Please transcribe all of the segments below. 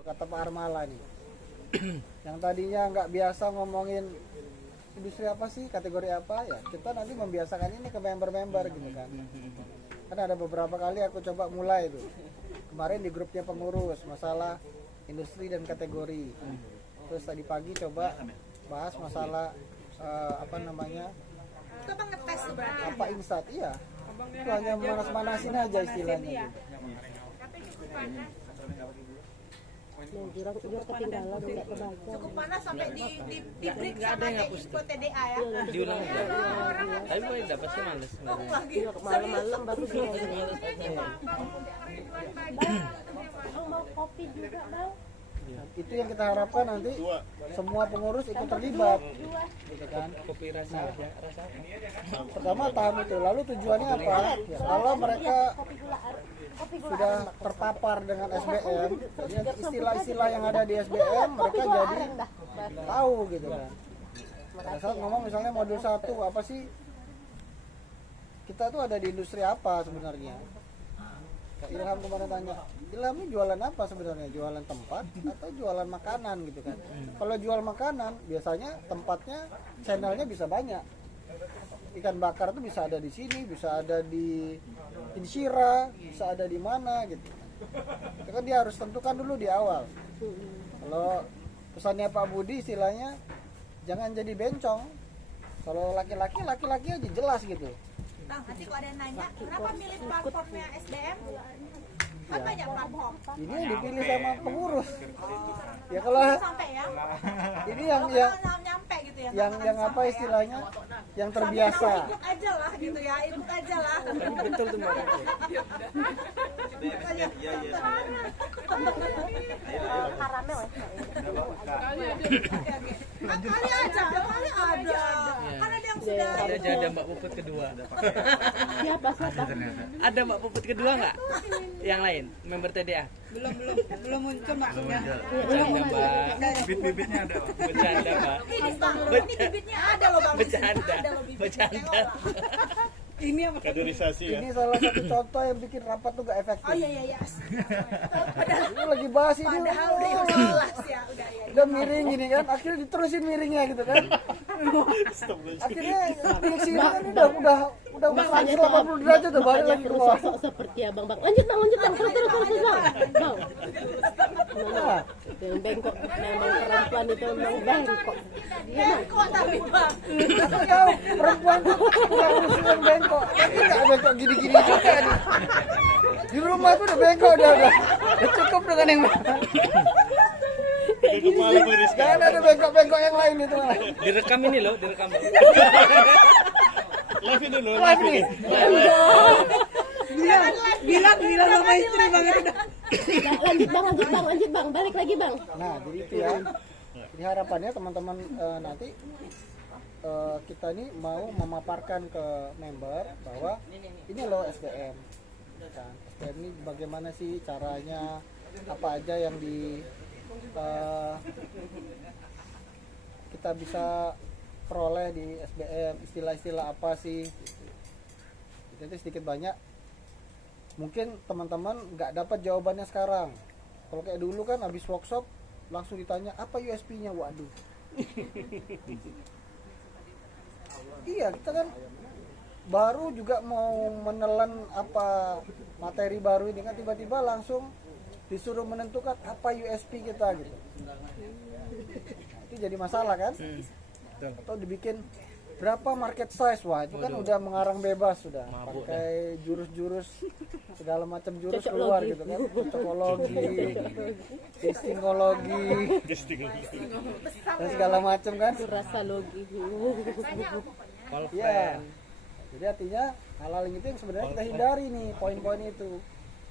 Kata Pak Armala nih, yang tadinya nggak biasa ngomongin industri apa sih, kategori apa ya, kita nanti membiasakan ini ke member-member gitu kan. Kan ada beberapa kali aku coba mulai tuh. Kemarin di grupnya pengurus masalah industri dan kategori. Terus tadi pagi coba bahas masalah apa namanya? Itu Bang ngetes berarti. Apa insat? Iya. Itu hanya manas-manasin aja istilahnya. Tapi cukup panas. Jurang ketinggalan nggak kebaca. Cukup panas sampai di break sama kayak info TDA ya. Diulang ya. Tapi boleh dapat sih males. Oh lagi. Malam-malam baru Serius. Bang mau kopi juga bang. Itu yang kita harapkan nanti semua pengurus ikut terlibat gitu kan. Kopi rasa rasa apa? Pertama tahap itu, lalu tujuannya apa ya, kalau mereka sudah terpapar dengan SBM, jadi istilah-istilah yang ada di SBM mereka jadi tahu gitu kan. Pada saat ngomong misalnya modul 1 apa sih, kita tuh ada di industri apa sebenarnya. Kayak Ilham kemarin tanya, Ilham ini jualan apa sebenarnya? Jualan tempat atau jualan makanan gitu kan? Kalau jual makanan, biasanya tempatnya, channelnya bisa banyak. Ikan bakar tuh bisa ada di sini, bisa ada di Insyira, bisa ada di mana gitu. Itu kan dia harus tentukan dulu di awal. Kalau pesannya Pak Budi istilahnya, jangan jadi bencong. Kalau laki-laki aja jelas gitu. Bang, nanti kalau ada yang nanya, kenapa milih platformnya SBM? Kan banyak platform. Ini yang dipilih sama pengurus. Ya kalau Sampai ya. ini yang Nyampe gitu ya. yang apa istilahnya, yang terbiasa. Ikut aja lah gitu ya, ikut aja lah. Betul tuh Mbak. Karamel ya. Kali aja, kali ada. Kan ada yang sudah. Ada Mbak Puput kedua. Siapa? Ada Mbak Puput kedua nggak? Yang lain, member TDA? belum muncul maksudnya. Bercanda Mbak. Bibit-bibitnya ada. Bercanda Mbak. Ini Bang, ini bibitnya ada loh Bang. Bercanda. Ada loh bibitnya. Bercanda. Ini apa? Kaderisasi ya. Ini salah satu contoh yang bikin rapat tuh gak efektif. Oh iya. Ini lagi bahas ini. Padahal udah yang jelas ya, udah ya. Udah miring gini kan, akhirnya diterusin miringnya gitu kan. Akhirnya pilih sini kan udah 180 derajat tuh balik lagi ke bawah. Sosok seperti abang bang. Lanjut bang. Terus bang. Bang. Nah, Yang bengkok memang perempuan itu memang bengkok. Kok tapi Bang? kau perempuan tuh nggak urusin yang bengkok, tapi nggak bengkok gini-gini juga nih. Di rumah tuh udah bengkok udah cukup dengan yang Jadi kepala beriskan. jangan ada bengkok-bengkok yang lain itu malah. Direkam ini loh, direkam. Live ini loh, Live live ini. Bilang sama istri banget. Lanjut bang. Balik lagi bang. Nah, jadi itu ya. Jadi harapannya teman-teman nanti kita nih mau memaparkan ke member bahwa ini loh SBM. Kan, SBM ini bagaimana sih caranya, apa aja yang kita bisa peroleh di SBM, istilah-istilah apa sih. Jadi sedikit banyak mungkin teman-teman nggak dapat jawabannya sekarang. Kalau kayak dulu kan habis workshop langsung ditanya apa USP-nya, waduh. Iya, kita kan baru juga mau menelan apa materi baru ini kan tiba-tiba langsung disuruh menentukan apa USP kita gitu. Itu jadi masalah kan? Atau dibikin berapa market size, wah itu kan udah mengarang bebas sudah, pakai jurus-jurus segala macam jurus keluar gitu kan, cocokologi, distingologi, dan segala macam kan. Rasa logi. Iya. Jadi artinya hal-hal itu yang sebenarnya kita hindari nih, poin-poin itu.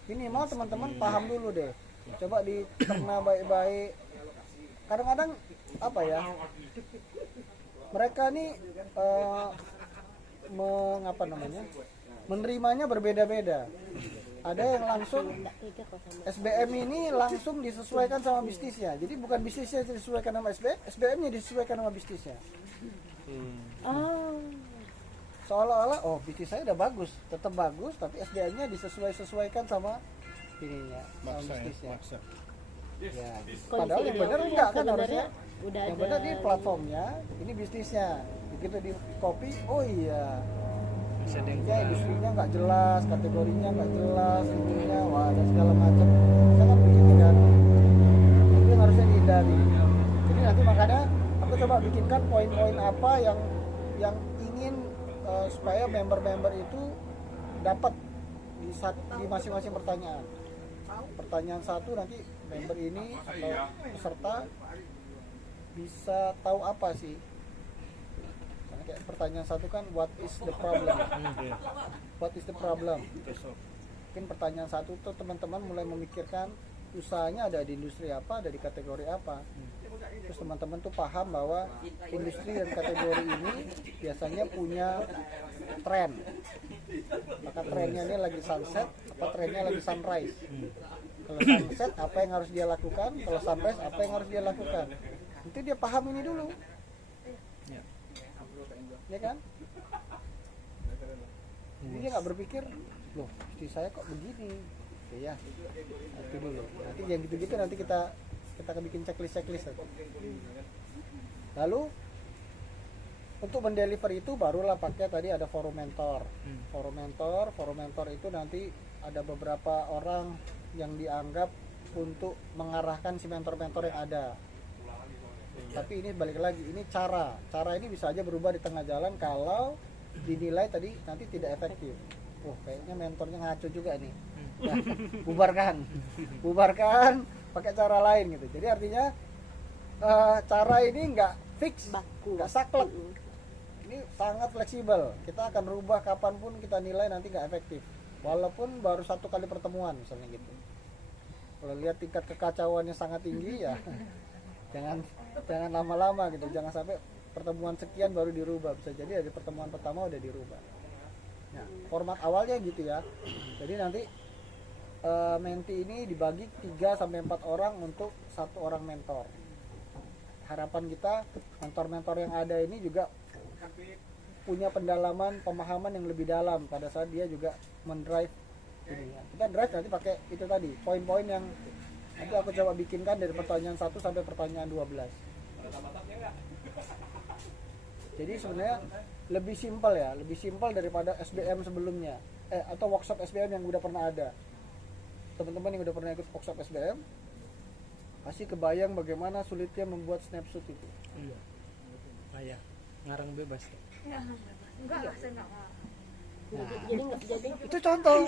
Minimal teman-teman paham dulu deh. Coba dicerna baik-baik. Kadang-kadang apa ya? Mereka nih menerimanya berbeda-beda. Ada yang langsung SBM ini langsung disesuaikan sama bisnisnya. Jadi bukan bisnisnya disesuaikan sama SBM, SBM-nya disesuaikan sama bisnisnya. Seolah-olah bisnis saya udah bagus, tetap bagus, tapi SDM-nya disesuaikan sama ininya, sama bisnisnya. Ya, padahal yang benar enggak kan harusnya. udah Yang ada benar di platformnya, ini bisnisnya. Begitu di copy, oh iya. Bisa ada yang Ya industrinya nggak jelas, kategorinya nggak jelas, ininya, wah ada segala macam. Sangat bikin negara. Itu yang harusnya dihindari. Jadi nanti makanya aku coba bikinkan poin-poin apa yang ingin supaya member-member itu dapat di masing-masing pertanyaan. Pertanyaan satu nanti member ini atau peserta bisa tahu apa sih? Karena kayak pertanyaan satu kan what is the problem? What is the problem? Mungkin pertanyaan satu tuh teman-teman mulai memikirkan usahanya ada di industri apa, ada di kategori apa. Terus teman-teman tuh paham bahwa industri dan kategori ini biasanya punya tren. Maka trennya ini lagi sunset, apa trennya lagi sunrise. Kalau sunset apa yang harus dia lakukan, kalau sunrise apa yang harus dia lakukan. Itu dia paham ini dulu. Ya kan? Jadi dia nggak berpikir, loh istri saya kok begini. Ya, itu dulu. Nanti yang gitu-gitu nanti kita akan bikin checklist. Lalu untuk mendeliver itu barulah pakai tadi ada forum mentor. Forum mentor itu nanti ada beberapa orang yang dianggap untuk mengarahkan si mentor-mentor yang ada. Tapi ini balik lagi, ini cara ini bisa aja berubah di tengah jalan kalau dinilai tadi nanti tidak efektif. Kayaknya mentornya ngaco juga nih. Nah, bubarkan pakai cara lain gitu. Jadi artinya cara ini nggak fix, nggak saklek. Ini sangat fleksibel. Kita akan rubah kapanpun kita nilai nanti nggak efektif. Walaupun baru 1 kali pertemuan misalnya gitu. Kalau lihat tingkat kekacauannya sangat tinggi ya, jangan lama-lama gitu. Jangan sampai pertemuan sekian baru dirubah. Bisa jadi dari pertemuan pertama udah dirubah. Nah, format awalnya gitu ya. Jadi nanti menti ini dibagi 3 sampai 4 orang untuk 1 orang mentor. Harapan kita mentor-mentor yang ada ini juga punya pendalaman, pemahaman yang lebih dalam pada saat dia juga mendrive ini. Kita drive nanti pakai itu tadi, poin-poin yang nanti aku coba bikinkan dari pertanyaan 1 sampai pertanyaan 12. Jadi sebenarnya lebih simpel daripada SBM sebelumnya, atau workshop SBM yang udah pernah ada. Teman-teman yang udah pernah ikut workshop SBM pasti kebayang bagaimana sulitnya membuat snapshot itu. Iya. Kayak ngarang bebas. Enggak lah, saya enggak mau. jadi nggak jadi Itu contoh.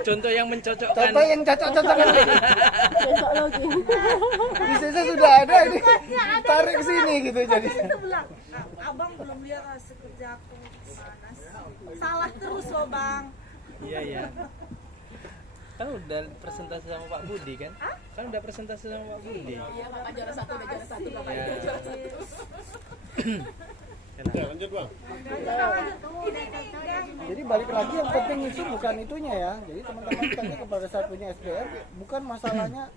Contoh yang mencocokkan. Contoh yang cocok-cocok lagi. besok lagi Bisnisnya sudah ada ini. Tarik ke sini gitu jadi. Sebelah. Abang belum lihat hasil kerja aku gimana sih? Salah terus loh, Bang. Iya. Kan udah presentasi sama Pak Budi kan? Kan udah presentasi sama Pak Budi. Iya, Bapak juara 1, udah juara 1, Bapak Ya. udah juara 1. Lanjut bang. Jadi balik lagi yang penting itu bukan itunya ya. Jadi teman-teman tanya kepada saat punya SBM bukan masalahnya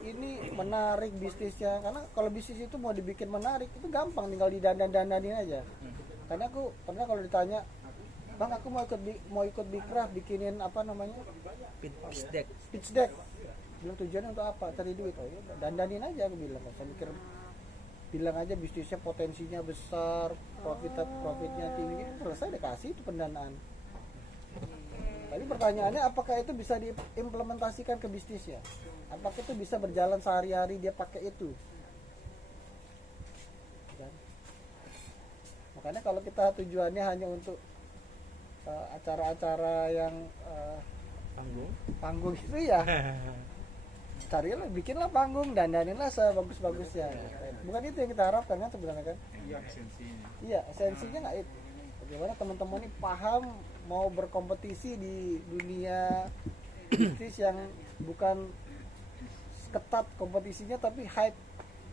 ini menarik bisnisnya, karena kalau bisnis itu mau dibikin menarik itu gampang, tinggal didandanin aja. Karena aku pernah kalau ditanya, "Bang, aku mau ikut Bikraf bikinin apa namanya? Pitch deck." Bilang tujuannya untuk apa? Cari duit. Oh ya, dandanin aja aku bilang. Saya mikir bilang aja bisnisnya potensinya besar, profitnya tinggi, selesai dikasih itu pendanaan. Tapi pertanyaannya apakah itu bisa diimplementasikan ke bisnisnya? Apakah itu bisa berjalan sehari-hari dia pakai itu? Dan makanya kalau kita tujuannya hanya untuk acara-acara yang panggung itu ya carilah, bikinlah panggung, dandaninlah sebagus-bagusnya. Bukan itu yang kita harapkan kan sebenarnya kan? Iya, esensinya nggak itu. Bagaimana teman-teman ini paham mau berkompetisi di dunia bisnis yang bukan ketat kompetisinya tapi hype.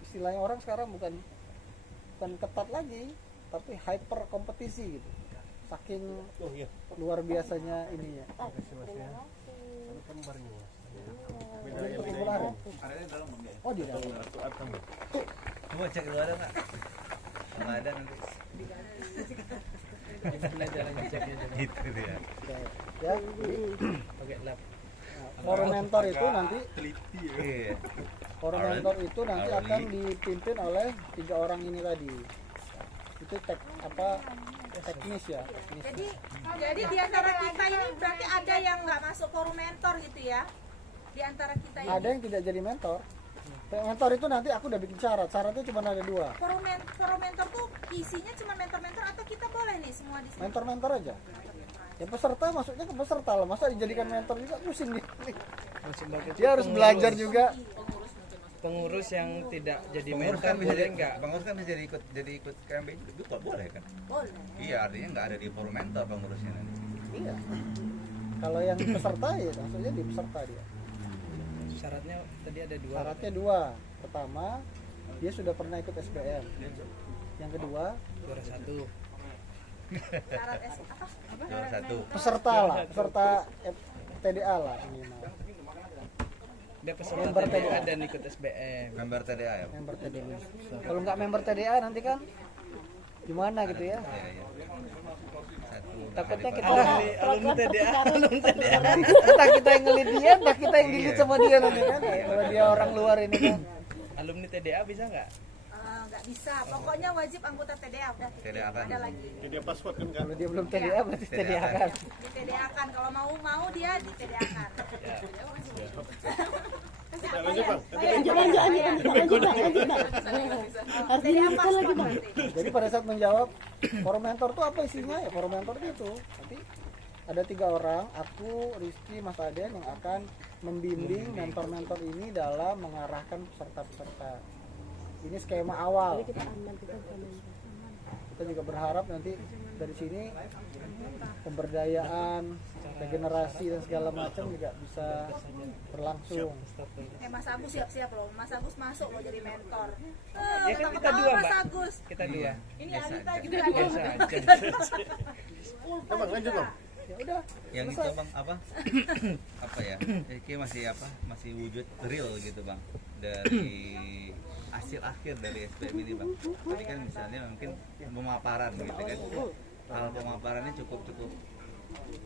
Istilahnya orang sekarang bukan ketat lagi, tapi hyper kompetisi gitu. Saking luar biasanya ininya. Oh di dalam. Coba cek dulu ada nggak? Nggak ada nanti. Kita belajar ceknya. Gitu dia. Ya, Pakai lab. forum mentor itu nanti Iya. forum mentor itu nanti akan dipimpin oleh 3 orang ini tadi. Itu teknis ya. Teknis. Jadi di antara kita ini berarti ada yang nggak masuk forum mentor gitu ya? Di antara kita ini. Ada yang tidak jadi mentor. Mentor itu nanti aku udah bikin syarat. Syaratnya cuma ada 2. Forum mentor tuh isinya cuma mentor-mentor atau kita boleh nih semua di sini? Mentor-mentor aja. Ya peserta masuknya ke peserta lah. Masa dijadikan mentor juga pusing dia. Dia harus belajar juga. Pengurus yang tidak jadi Pengurus mentor kan bisa boleh jadi nggak? pengurus kan bisa jadi ikut KMB juga boleh kan? Boleh. Iya, artinya nggak ada di forum mentor pengurusnya nanti. Iya. Kalau yang peserta ya maksudnya di peserta dia. Syaratnya tadi ada 2. Syaratnya 2. Pertama, dia sudah pernah ikut SBM. Yang kedua, Juara 1. Syarat apa? Juara 1. peserta lah, peserta TDA lah minimal. Dia peserta Member TDA TDA. dan ikut SBM. Member TDA ya. Member TDA. Kalau nggak member TDA nanti kan gimana gitu ya? Iya, iya. Satu. Takutnya kita Alumni TDA, alumni TDA. entah kita yang ngelit dia, entah kita yang dilit sama dia nanti kan. Kalau dia orang luar ini kan. Alumni TDA bisa nggak? Nggak bisa. Pokoknya wajib anggota TDA udah. TDA kan. Ada lagi. Kalau dia belum TDA berarti TDA kan. Di TDA kan kalau mau dia di TDA kan. Lanjut, lanjut, Bang. Harus dilanjutkan lagi, Bang. Jadi pada saat menjawab forum mentor tuh apa isinya? Ya forum mentor itu nanti ada 3 orang, aku, Rizky, Mas Aden yang akan membimbing mentor-mentor ini dalam mengarahkan peserta-peserta. Ini skema awal. Kita aman, kita aman. Kita juga berharap nanti dari sini pemberdayaan, regenerasi dan segala macam juga bisa berlangsung. Mas Agus siap-siap loh. Mas Agus masuk loh jadi mentor. Ya kan kita Ketawa-ketawa 2, Mas Mbak. Agus. Kita 2. Ini Biasa Anita aja. juga Biasa ada. aja. Lanjut Bang. Ya udah. Yang itu bang apa? Apa ya? Kayak masih wujud real gitu bang dari hasil akhir dari SBM ini bang. Tadi kan misalnya mungkin pemaparan gitu kan. Hal pemaparannya cukup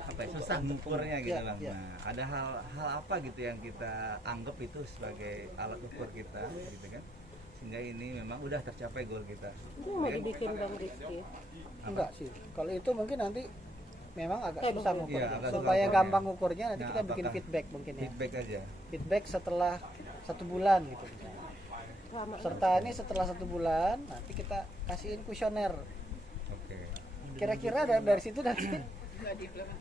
apa ya, susah mengukurnya gitu bang. Nah, ada hal apa gitu yang kita anggap itu sebagai alat ukur kita gitu kan. Sehingga ini memang udah tercapai goal kita. Itu mau dibikin Bang Rizky. Enggak sih. Kalau itu mungkin nanti memang agak susah ngukurnya. Iya, agak Supaya susah gampang ngukurnya nanti Nah, kita bikin apakah feedback mungkin ya. Feedback aja. Feedback setelah 1 bulan gitu. Peserta ini setelah 1 bulan nanti kita kasihin kuesioner. Oke. Kira-kira dari situ nanti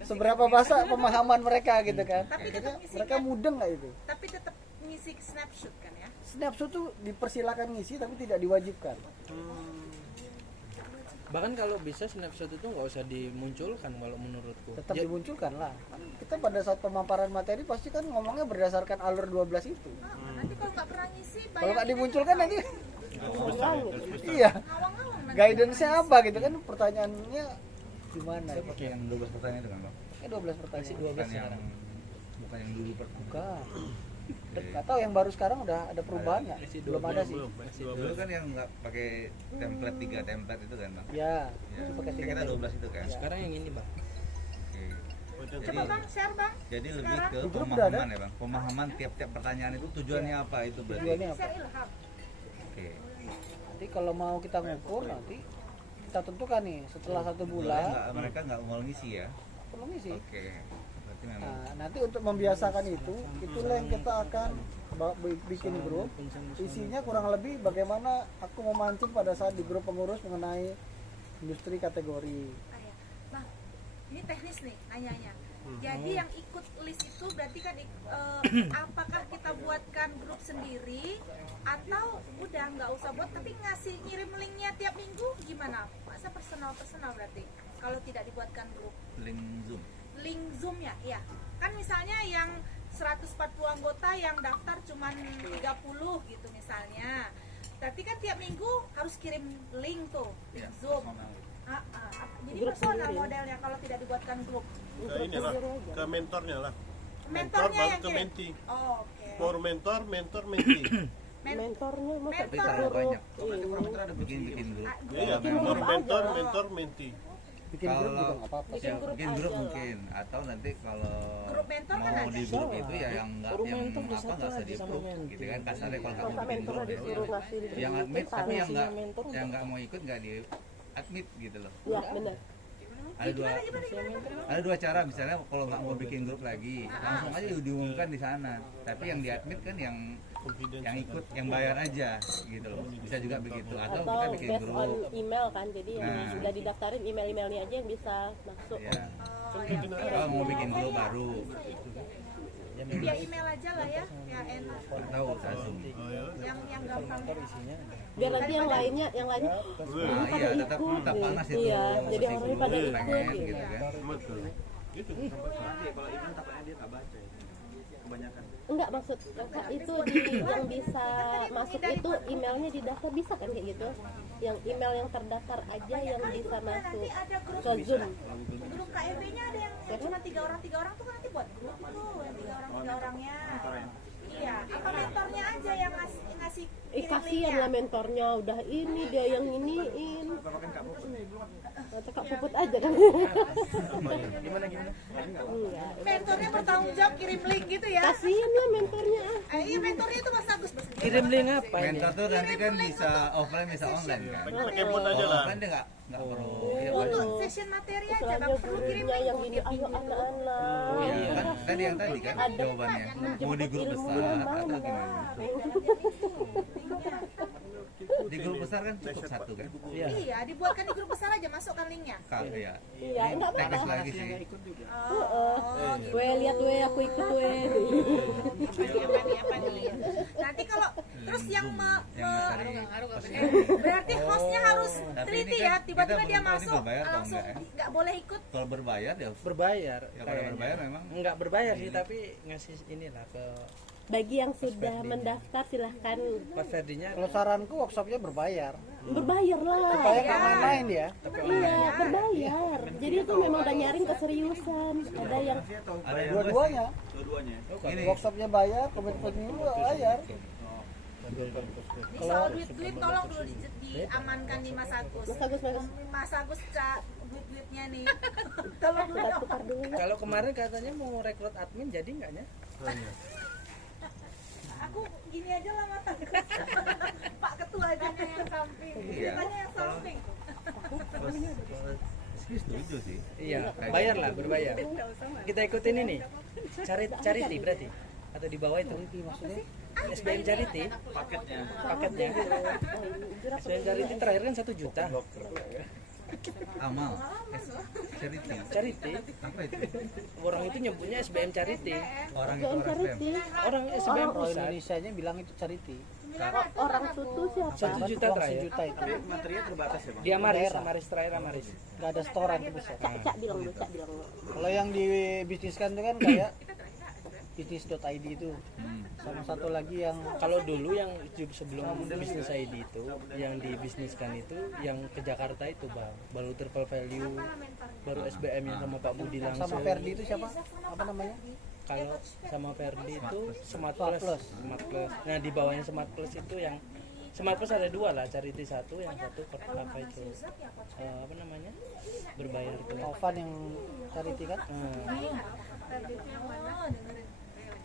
seberapa basah pemahaman mereka gitu kan. Akhirnya mereka mudeng nggak itu? Tapi tetap ngisi snapshot kan ya. Snapshot tuh dipersilakan ngisi tapi tidak diwajibkan. Bahkan kalau bisa snapshot itu nggak usah dimunculkan kalau menurutku. Tetap Ya, dimunculkan lah. Kita pada saat pemaparan materi pasti kan ngomongnya berdasarkan alur 12 itu. Nanti kalau nggak pernah ngisi, Kalau nggak dimunculkan nanti iya. ngawang-ngawang nanti. Guidance-nya apa gitu kan, pertanyaannya gimana gitu. Pakai yang 12 pertanyaan itu kan bang? 12 pertanyaan. Bukan yang dulu Bukan. Nggak tahu yang baru sekarang udah ada perubahan nggak? Belum ada sih. Dulu kan yang nggak pakai template 3 template itu kan bang? Ya, Ya. itu pakai Kayak 3 kita 12 itu kan? sekarang yang ini bang. Oke. Coba Bang, share Bang. Jadi lebih ke Di grup udah ada. pemahaman ya bang? Pemahaman tiap-tiap pertanyaan itu tujuannya apa itu berarti? Tujuannya apa? Share ilham. Oke. Nanti kalau mau kita ngukur nanti kita tentukan nih setelah 1 bulan Mereka nggak mau ngisi ya? perlu ngisi. Oke. Berarti memang. Nah, nanti untuk membiasakan itu, itulah yang kita akan bikin grup. Isinya kurang lebih bagaimana aku memancing pada saat di grup pengurus mengenai industri kategori. Bang, ini teknis nih nanyanya. Jadi yang ikut list itu berarti kan apakah kita buatkan grup sendiri atau udah nggak usah buat tapi ngirim linknya tiap minggu gimana? Masa personal berarti kalau tidak dibuatkan grup? Link Zoom ya? Iya. Kan misalnya yang 140 anggota yang daftar cuman 30 gitu misalnya. Berarti kan tiap minggu harus kirim link tuh, link Zoom. Jadi personal modelnya kalau tidak dibuatkan grup. Ke ini lah, ke mentornya lah. Mentornya baru yang ke kirim. menti. Oh, oke. For mentor, menti. Mentornya masa Mentor. Banyak. Berarti orang ada bikin grup. Iya, for mentor, menti. bikin grup juga nggak apa-apa. Ya, bikin grup mungkin, atau nanti kalau Grup mentor kan mau ada. di grup itu ya yang nggak Grup yang mentor bisa apa nggak usah satu di sama approve mentor. gitu kan, kasarnya kalau kamu Masa bikin mentor grup ya disuruh ngasih yang admit tapi yang nggak mentor yang nggak mau ikut nggak di admit gitu loh. Ya benar. Ada dua cara, misalnya kalau nggak mau bikin grup lagi langsung aja diumumkan di sana, tapi yang di admit kan yang ikut yang bayar aja gitu loh, bisa juga begitu, atau kita Atau bikin based on grup. email kan, jadi yang Nah. sudah didaftarin email-emailnya aja yang bisa masuk. Ya. Kalau mau bikin grup baru Via email aja lah ya enak, atau langsung. yang gampang. Biar nanti yang lainnya Nah, pada iya, tetap ikut tetap gitu. panas itu. Iya, jadi Masih orangnya pada dulu ikut pengen gitu. gitu kan. Betul. Itu. Enggak, maksud kakak itu yang bisa masuk itu emailnya didaftar, bisa kan kayak gitu? Yang email yang terdaftar aja yang bisa masuk Nanti ada grup ke Zoom. grup KEB-nya ada yang cuma 3 orang tuh kan nanti buat grup tuh yang 3 orangnya. Iya, apa mentornya aja yang ngasih Kasihan lah mentornya, udah ini dia yang iniin. Atau Kak Puput aja kan? Gimana? Enggak. mentornya bertanggung jawab kirim link gitu ya. Kasihan lah mentornya. Iya mentornya itu Mas Agus. Kirim link apa ini? Mentor tuh nanti kan bisa offline bisa online kan. Pakai bot aja Kalau lah. offline dia nggak perlu ya, Untuk session materi aja, Istilahnya nggak perlu kirim gurunya link. yang ini, ayo anak-anak. iya kan tadi yang tadi kan Ada jawabannya mau di grup besar atau gimana. Di grup besar kan cukup satu kan. Iya. Iya, dibuatkan di grup besar aja, masukkan linknya. Ya. Iya, enggak Teknis apa-apa. lagi sih. Gue lihat gue, aku ikut gue. Apa nih? Nanti kalau terus yang Yang berarti hostnya harus Tapi teliti ini ya, kan tiba-tiba kita dia belum tahu ini masuk berbayar atau langsung enggak ya. nggak boleh ikut. Kalau berbayar ya Berbayar. ya kalau berbayar memang Enggak berbayar sih, tapi ngasih inilah ke Bagi yang sudah mendaftar silahkan Pak Ferdinya. Kalau saranku workshopnya berbayar. berbayar lah. Supaya nggak main-main ya. Iya, berbayar. Jadi itu memang udah nyaring keseriusan. Ada yang ada yang Dua-duanya. ini Workshopnya bayar, komitmen juga bayar. Ini soal duit tolong dulu diamankan di Mas Agus. Mas Agus, Mas Agus duit-duitnya nih. Tolong kita dong. tukar dulu. Kalau kemarin katanya mau rekrut admin, jadi enggaknya? Aku gini aja lah Mas Agus. Pak Ketua aja yang samping. Iya. Kitanya yang samping. sih setuju sih. Iya, bayar lah, berbayar. Kita ikutin ini. Charity berarti atau di bawah itu SBM Charity paketnya SBM Charity terakhir kan 1 juta Amal charity apa itu orang itu nyebutnya SBM Charity orang itu orang SBM orang SBM Kalau pusat Indonesianya bilang itu charity. Orang sutu siapa? 1 juta Uang terakhir sejuta itu. di Amaris terakhir Amaris Nggak ada setoran itu besar. Cak bilang dulu, Cak bilang dulu. Kalau yang dibisniskan itu kan kayak bisnis.id itu. Sama satu lagi yang kalau dulu yang sebelum bisnis ID itu yang dibisniskan itu yang ke Jakarta itu bang baru triple value baru SBM yang sama Pak Budi langsung sama Ferdi itu siapa? Apa namanya? kalau sama Ferdi itu Smart Plus. Nah di bawahnya Smart Plus itu yang Smart Plus ada 2 lah, Charity 1, yang satu apa itu apa namanya berbayar itu. Taufan yang charity kan?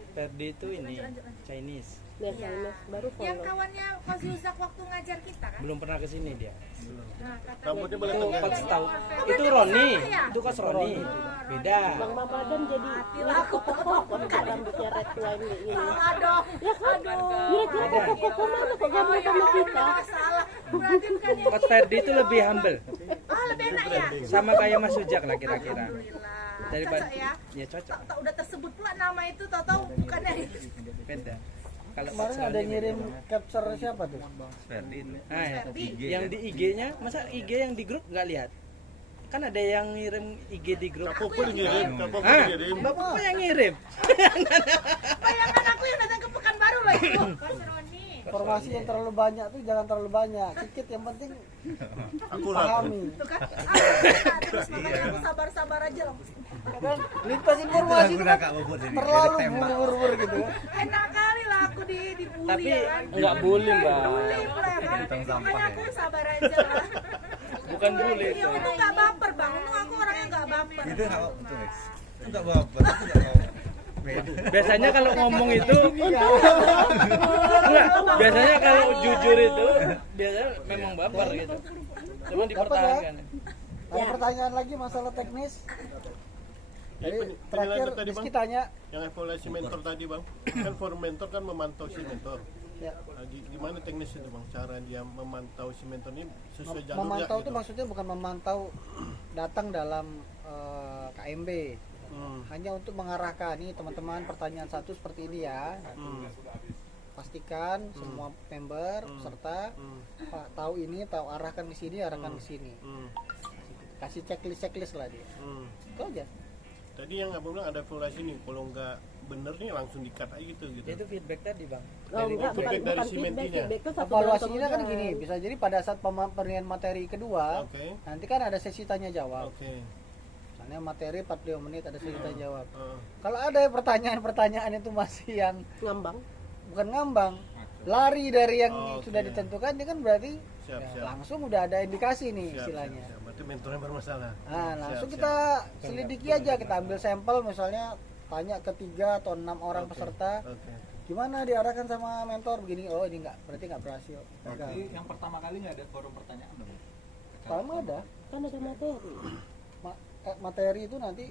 Ferdi itu ini Chinese, Nah, Chinese baru Yang follow. kawannya Kozi Uzak waktu ngajar kita kan? belum pernah kesini dia. Rambutnya boleh Itu tegak. pas tahu itu Roni, itu Kos Roni, beda. Bang Mamadan jadi koko-koko rambutnya red wine kayak gini. Aduh, Ya kan? Kira-kira koko-koko mana kok gabung sama kita? salah. Berarti bukan yang Kos Ferdi itu lebih humble, lebih enak ya? sama kayak Mas Ujak lah kira-kira. Alhamdulillah. Daripada Cocok ya? ya cocok, Tak udah tersebut pula nama itu, tahu-tahu bukannya itu. beda. Kalau Kemarin Kos ada Roni ngirim beda. capture siapa tuh? Ferdi itu Nah, ya. IG yang kan? di IG-nya, masa IG yang di grup nggak lihat? Kan ada yang ngirim IG di grup. Kak Pupul ngirim, Kak Pupul Ah, ngirim. Bapak yang ngirim. Bayangan aku yang datang ke Pekanbaru loh itu. Mas Roni. Informasi yang terlalu banyak tuh jangan terlalu banyak. Sedikit yang penting Akurat. pahami. Itu kan. Terus makanya aku sabar-sabar aja loh. Kan lintas informasi itu Guna kan Kak Bubut ini terlalu jadi tembak. buru-buru gitu. Enak kali lah aku dibully Tapi ya kan. nggak bully, Mbak. Bully pula ya kan. Tentang sampah Makanya ya. aku sabar aja lah. bukan bully Ya itu. untung nggak baper bang, untung aku orangnya nggak baper. Itu nggak apa betul Max. Itu nggak baper, itu nggak baper. Beda. Biasanya kalau ngomong itu enggak, biasanya kalau jujur itu biasanya memang baper gitu. Cuma dipertahankan. Ada pertanyaan lagi masalah teknis? Jadi terakhir penilaian tadi, Rizky Bang. tanya, Yang evaluasi mentor tadi bang, kan forum mentor kan memantau si mentor. ya, Nah, gimana teknis itu bang, cara dia memantau si mentor ini sesuai jalurnya memantau itu gitu? maksudnya bukan memantau datang dalam KMB, hanya untuk mengarahkan nih teman-teman pertanyaan satu seperti ini ya. Pastikan semua member peserta Pak tahu ini, tahu arahkan ke sini, arahkan ke sini. Kasih checklist lah dia. Itu aja. Tadi yang abang bilang ada evaluasi nih, kalau nggak bener nih langsung di-cut aja gitu. Itu feedback tadi, Bang. Oh, enggak, feedback dari si feedback, mentinya. feedback itu satu bulan Evaluasinya kan kemudian. gini, bisa jadi pada saat pemberian materi kedua, Oke. nanti kan ada sesi tanya jawab. Oke. Misalnya materi 45 menit ada sesi tanya jawab. Heeh. Kalau ada pertanyaan-pertanyaan itu masih yang Ngambang. bukan ngambang, lari dari yang Oh, sudah oke. ditentukan, ini kan berarti Siap, siap. langsung udah ada indikasi nih Siap, istilahnya. siap, siap. Berarti mentornya bermasalah. Nah, langsung Siap, kita selidiki aja, kita ambil sampel misalnya tanya ke 3 atau 6 orang Oke. peserta, Oke. gimana diarahkan sama mentor begini, oh ini enggak, berarti nggak berhasil. Berarti yang pertama kali nggak ada forum pertanyaan dong? Kalau ada Kan ada materi. materi itu nanti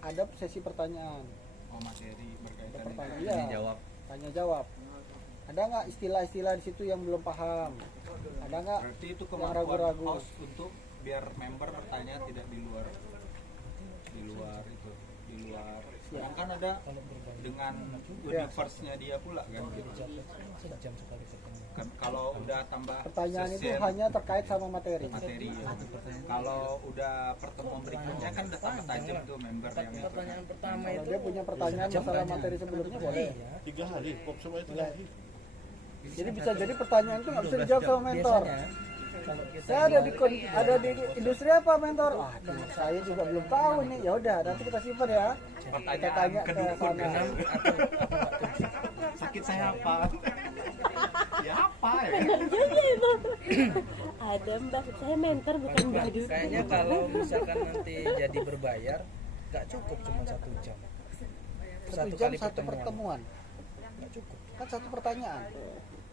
ada sesi pertanyaan, Oh, materi berkaitan dengan pertanyaan, Ini iya, jawab. tanya jawab. Ada nggak istilah-istilah di situ yang belum paham? Ada nggak berarti itu yang kemampuan ragu-ragu? host untuk biar member bertanya tidak di luar itu di luar sedangkan ada dengan universe-nya dia pula kan gitu. Sejam sekali ketemu. Kan kalau udah tambah Pertanyaan itu session hanya terkait sama materi. materi ya. Kalau udah pertemuan berikutnya kan udah tambah tajam tuh member yang itu. Pertanyaan pertama Kalau itu dia punya pertanyaan masalah materi sebelumnya boleh. 3 hari, pop semua itu lagi. Jadi bisa jadi pertanyaan itu nggak bisa dijawab sama mentor. biasanya kalau kita Saya ada di industri apa mentor? Ah, saya juga belum tahu nih. Ya udah, nanti kita simpan ya. Kita Pertanyaan tanya ke kedua sana. sakit saya apa? Ya apa ya? Benar juga itu. Ada mbak, saya mentor bukan badut. kayaknya kalau misalkan nanti jadi berbayar nggak cukup cuma 1 jam. 1 jam satu pertemuan. Nggak cukup. Kan satu pertanyaan.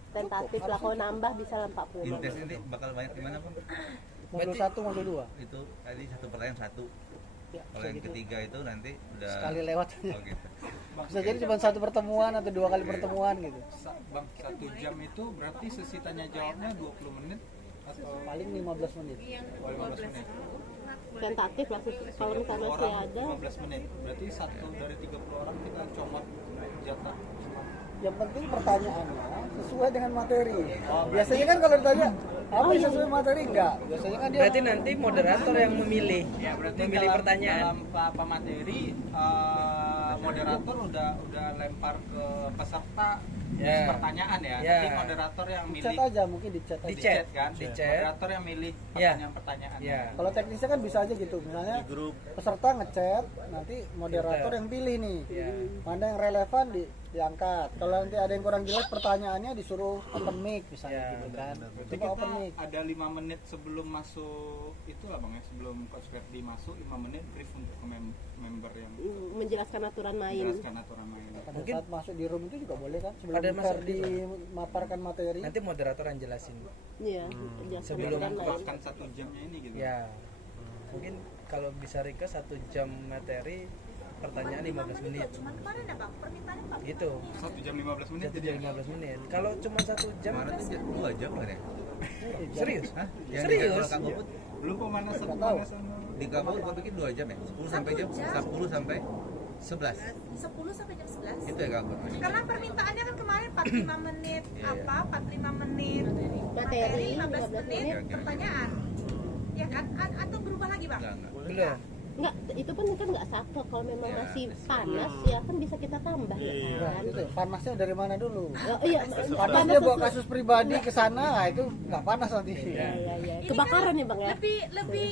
Tentatif lah, kalau nambah bisa 40. Intes ini bakal banyak gimana bang? Modul 1, modul 2. Itu tadi satu pertanyaan satu. Ya, Kalau bisa yang gitu. ketiga itu nanti udah Sekali lewat aja. Oh gitu. Bisa jadi cuma satu pertemuan atau 2 kali pertemuan gitu. Bang, 1 jam itu berarti sesi tanya jawabnya 20 menit atau Paling 15 menit. 15 menit? Tentatif lah, kalau misalnya masih Orang ada. 15 menit. Berarti 1 dari 30 orang kita comot jatah. Yang penting pertanyaannya sesuai dengan materi. Biasanya kan kalau ditanya apa yang sesuai materi enggak. Biasanya kan dia Berarti nanti moderator yang memilih Ya, berarti memilih dalam, pertanyaan. dalam apa materi moderator udah lempar ke peserta Ya. pertanyaan ya. Ya. Nanti moderator yang di milih chat aja, mungkin di chat aja. Di di chat. chat kan. Di chat. Moderator yang milih Ya. pertanyaan-pertanyaan. Ya. Kalau teknisnya kan bisa aja gitu. Misalnya Di grup. peserta ngechat, nanti moderator Filter. yang pilih nih. Ya. Mana yang relevan diangkat. Kalau nanti ada yang kurang jelas pertanyaannya disuruh open mic misalnya Ya, gitu kan. Berarti Coba kita open mic. ada 5 menit sebelum masuk itu lah bang ya, sebelum Coach Ferdi masuk 5 menit brief untuk ke member yang Menjelaskan aturan main. menjelaskan aturan main. Pada Mungkin- saat masuk di room itu juga boleh kan sebelum Pada masuk Ferdi memaparkan materi. Nanti moderator yang jelasin. Iya, menjelaskan Sebelum aturan main. Bahkan 1 jamnya ini gitu. Ya. Mungkin kalau bisa request 1 jam materi, pertanyaan 15 menit. Cuman kemarin ada bang, permintaannya 40 Gitu. 1 jam 15 menit 1 jadi jam 15 menit. Kalau cuma 1 jam Kemarin tuh 2 jam kan ya? serius? Hah? Yang Serius? di Kang Puput belum pemanasan Nggak tahu. di Kabul gua bikin 2 jam ya? 10 sampai jam 10 sampai 11. 10 sampai jam 11. Itu ya Kang. Karena permintaannya kan kemarin 45 menit, Iya, apa 45 menit Materi, 15 menit, Oke. pertanyaan. Ya kan? Atau berubah lagi bang? Enggak. Belum. Enggak, itu kan nggak satu. Kalau memang Ya, masih panas ya kan bisa kita tambah ya Nah, kan. itu panasnya dari mana dulu? Oh, iya, Panas dia bawa kasus pribadi ke sana, nah itu nggak panas nanti. Ya, ya, ya. Ini Kebakaran kan ya bang ya. lebih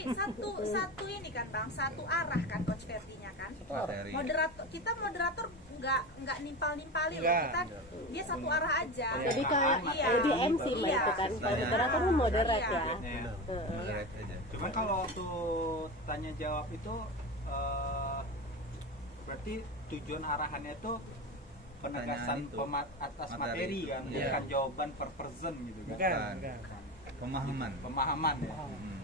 satu ini kan bang, satu arah kan coach Ferdinya kan. Materi. Moderator nggak nimpalin loh. Nggak. Kita dia satu arah aja. Jadi kayak Iya. jadi MC mah Iya. itu kan. Kalau moderator kan moderate ya. Iya. Moderate aja. Cuman kalau waktu tanya jawab itu berarti tujuan arahannya itu penegasan Pertanyaan itu. atas Materi. materi kan, Iya. bukan jawaban per person gitu kan. Bukan. Pemahaman ya.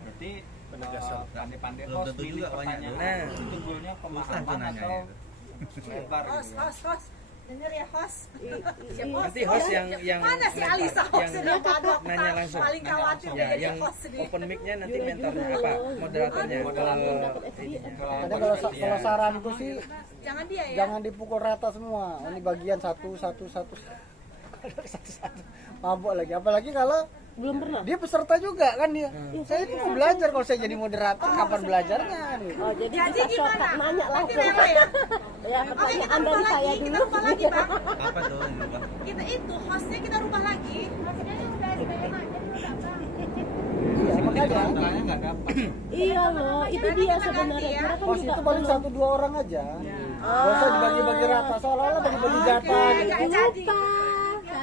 Berarti Penegasan. pandai-pandai Belum host tentu milih juga banyak pertanyaan tuh. itu goalnya Susah pemahaman tuh nanya atau itu. lebar Host, gitu. host. Denger ya host. Siapa Nanti host yang mana si Alisa host yang yang baru nanya langsung. paling khawatir Ya, dia jadi yang host nih. open mic-nya nanti mentornya apa? Moderatornya. Ada kalau saranku sih Jangan dia ya. jangan dipukul rata semua. Ini bagian satu. Mabuk lagi. Apalagi kalau Belum pernah. dia peserta juga kan dia. Saya itu mau belajar kalau saya jadi moderator kapan belajarnya? Oh, jadi Jadi bisa shortcut gimana? nanya Nanti langsung. rela ya. Ya, Oke, pertanyaan kita dari rubah saya lagi, kita dulu. rubah lagi, Bang. Apa tuh yang lupa? Kita itu hostnya kita rubah lagi. Iya, makanya. Masalahnya nggak dapat. Iya loh, itu dia sebenarnya. ya. Kita kan Host juga itu paling belum- 1-2 orang aja. Gak usah dibagi-bagi rata, seolah-olah bagi-bagi jatah gitu. Nggak jadi. Lupa.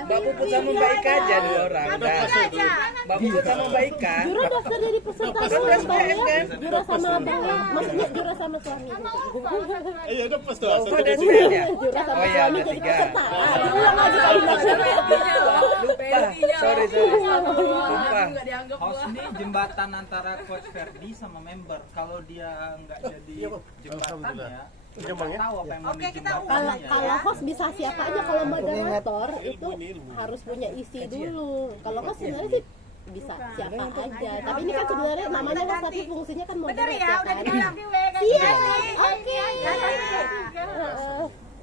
Mbak Puput sama Mbak Ika aja 2 orang. Kami Udah. tiga aja. Mbak Puput sama Mbak Ika. Jura daftar dari peserta Pas dulu, udah Bang, ya. kan? Jura sama abang ya. Maksudnya jura sama suami. Iya udah pas tuh. Oh, ada SPM ya? Jura sama Oh iya, suami ada jadi 3. peserta. Diulang lagi kali maksudnya. Lupa. Sorry. Lupa. Nggak dianggap Host ini jembatan antara coach Ferdi sama member. Kalau dia nggak jadi jembatan ya, dia nggak tahu apa yang mau Oke, kita dijembatani ya. Kalau host bisa siapa aja, kalau moderator itu harus punya isi dulu. Kalau host sebenarnya sih bisa siapa aja. Tapi ini kan sebenarnya namanya host tapi fungsinya kan Bener moderate ya, ya udah kan. dibilang. Siap. Oke.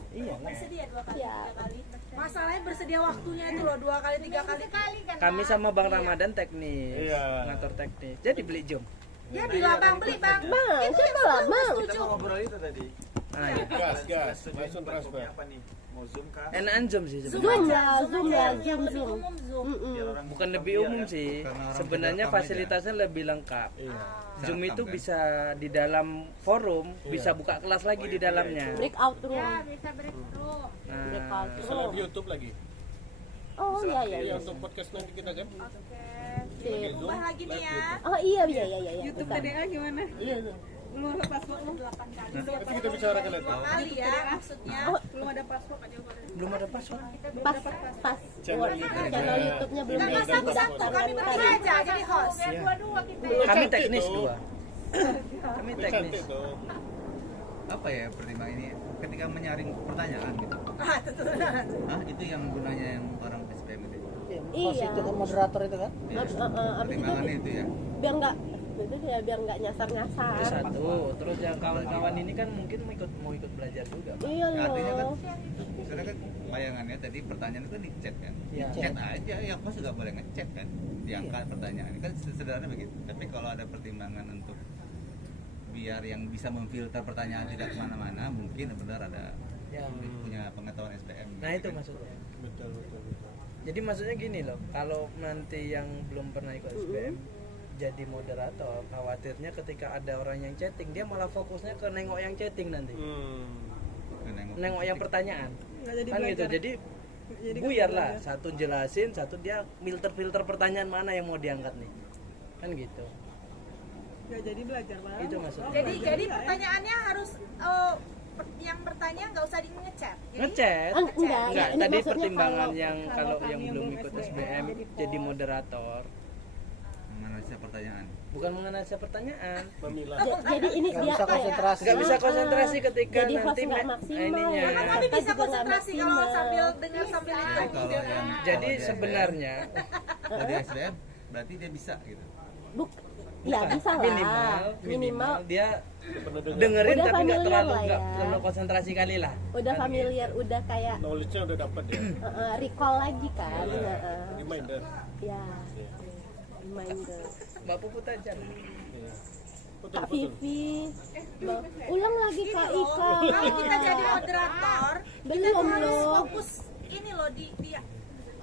Iya. Bersedia 2 kali, Siap. 3 kali. Masalahnya bersedia waktunya itu loh 2 kali, 3 kali. Kami sama Bang Ramadan teknis. Iya. Ngatur teknis. Jadi beli jom. Ya di labang beli bang. Bang, coba lah, Bang. Setuju. Ngobrol itu tadi. Ah, iya. Gas, langsung transfer. Apa nih? Mau zoom kah? Enakan Zoom sih Zoom sebenarnya. lah, Zoom lah, Yang Zoom, lebih Zoom. umum Zoom. Mm-mm. Bukan lebih umum sih. Karena orang Sebenarnya tidak paham fasilitasnya lebih lengkap. Iya. Zoom Sangat itu kan? bisa di dalam forum, bisa buka kelas lagi di dalamnya. Breakout room. Ya bisa breakthrough. Nah, Breakout Bisa live room. YouTube lagi. Oh iya iya iya. Untuk podcast nanti kita kan. Oke. Sip. Ubah lagi nih ya. Oh iya iya iya iya. YouTube Bisa. TDA gimana? Iya. Belum ada password lu? 8 kali. Nanti kita bicarakan lagi. 2 kali ya maksudnya. Belum ada password aja kemarin. belum ada password. Pas Channel YouTube. channel YouTube-nya belum Nggak bisa satu-satu, didaftarkan kami bertiga tadi. aja jadi host. Kami teknis tuh. 2. Kami teknis. Cantik tuh. Apa ya pertimbangan ini ketika menyaring pertanyaan gitu. Ah, tentu. Hah, itu yang gunanya yang orang SPM itu. Host Iya. itu kan moderator itu kan. Iya. Abis itu Pertimbangannya itu ya. biar nggak itu ya biar nggak nyasar-nyasar. Itu satu. Terus yang kawan-kawan ini kan mungkin mau ikut belajar juga. Iya Nah, artinya kan loh. misalnya kan bayangannya tadi pertanyaan itu di chat kan. Iya. Chat aja yang pas juga boleh ngechat kan. Diangkat pertanyaan kan sederhana begitu. Tapi kalau ada pertimbangan untuk biar yang bisa memfilter pertanyaan tidak kemana-mana, mungkin benar ada Ya. punya pengetahuan SPM. Nah, itu gitu kan. maksudnya. Betul. Jadi maksudnya gini loh, kalau nanti yang belum pernah ikut SPM jadi moderator, khawatirnya ketika ada orang yang chatting, dia malah fokusnya ke nengok yang chatting nanti. Nengok yang pertanyaan. Nggak jadi Kan gitu. belajar. Jadi buyar lah, satu jelasin, satu dia filter pertanyaan mana yang mau diangkat nih. Kan gitu. Nggak jadi belajar bang. Itu maksudnya. Jadi pertanyaannya harus yang bertanya nggak usah di ngechat. Jadi Ngechat. Enggak, Enggak, ini tadi maksudnya pertimbangan kalau- yang kalau yang kami belum belum ikut SBM, SBM jadi moderator, Menganalisa pertanyaan. bukan menganalisa pertanyaan. Memilah. Jadi ini Nggak dia bisa kayak konsentrasi. Nggak bisa konsentrasi ketika jadi host nanti nggak maksimal. ininya. Karena kami Kita bisa juga nggak konsentrasi kalau maksimal. sambil dengar sambil Jadi itu. kalau yang Jadi kalau di sebenarnya SBM, kalau di SBM berarti dia bisa gitu. Ya bukan, bisa lah. minimal dia dengerin Udah tapi nggak familiar terlalu lah nggak ya. terlalu konsentrasi kali lah. Udah familiar, udah kayak Knowledge-nya udah dapat ya. recall lagi kan. Reminder. Ya. Reminder. Mbak Puput aja. Betul, Kak betul. Vivi, ulang lagi Kak Ika. Kalau kita jadi moderator, kita Belum tuh harus loh. fokus ini loh di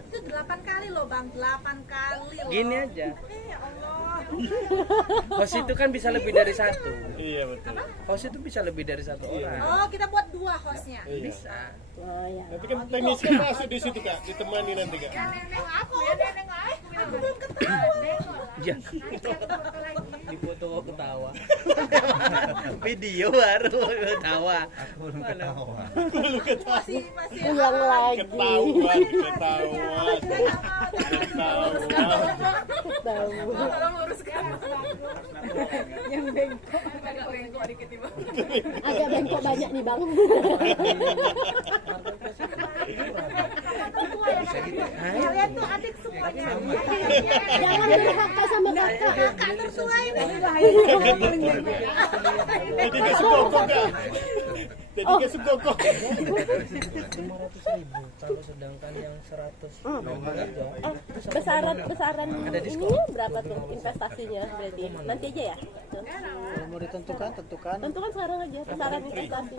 itu 8 kali loh bang, 8 kali loh. Gini aja. Ya Allah. Host itu kan bisa lebih dari satu. Iya betul. Host itu bisa lebih dari satu orang. Oh, kita buat 2 hostnya. Bisa. Oh ya. Tapi kan teknis kan masuk di situ kak, ditemani nanti kak. Nengok aku belum ketawa. Ya. Dipoto kok ketawa. Video baru ketawa. Aku belum ketawa. Masih Ulang lagi. Ketahuan. Tahu. Tolong luruskan. Yang bengkok. Agak bengkok dikit nih, Bang. Agak bengkok banyak nih bang. Bisa gitu ya. Kalian tuh adik semuanya. Jangan durhaka sama kakak. Kakak tertua ini. Jadi gak segokok kak. Jadi gak segokok. 500.000 kalau sedangkan yang 100 Besaran ininya berapa tuh investasinya berarti? Nanti aja ya. Tuh. Kalau mau ditentukan, tentukan. Tentukan sekarang aja besaran investasi.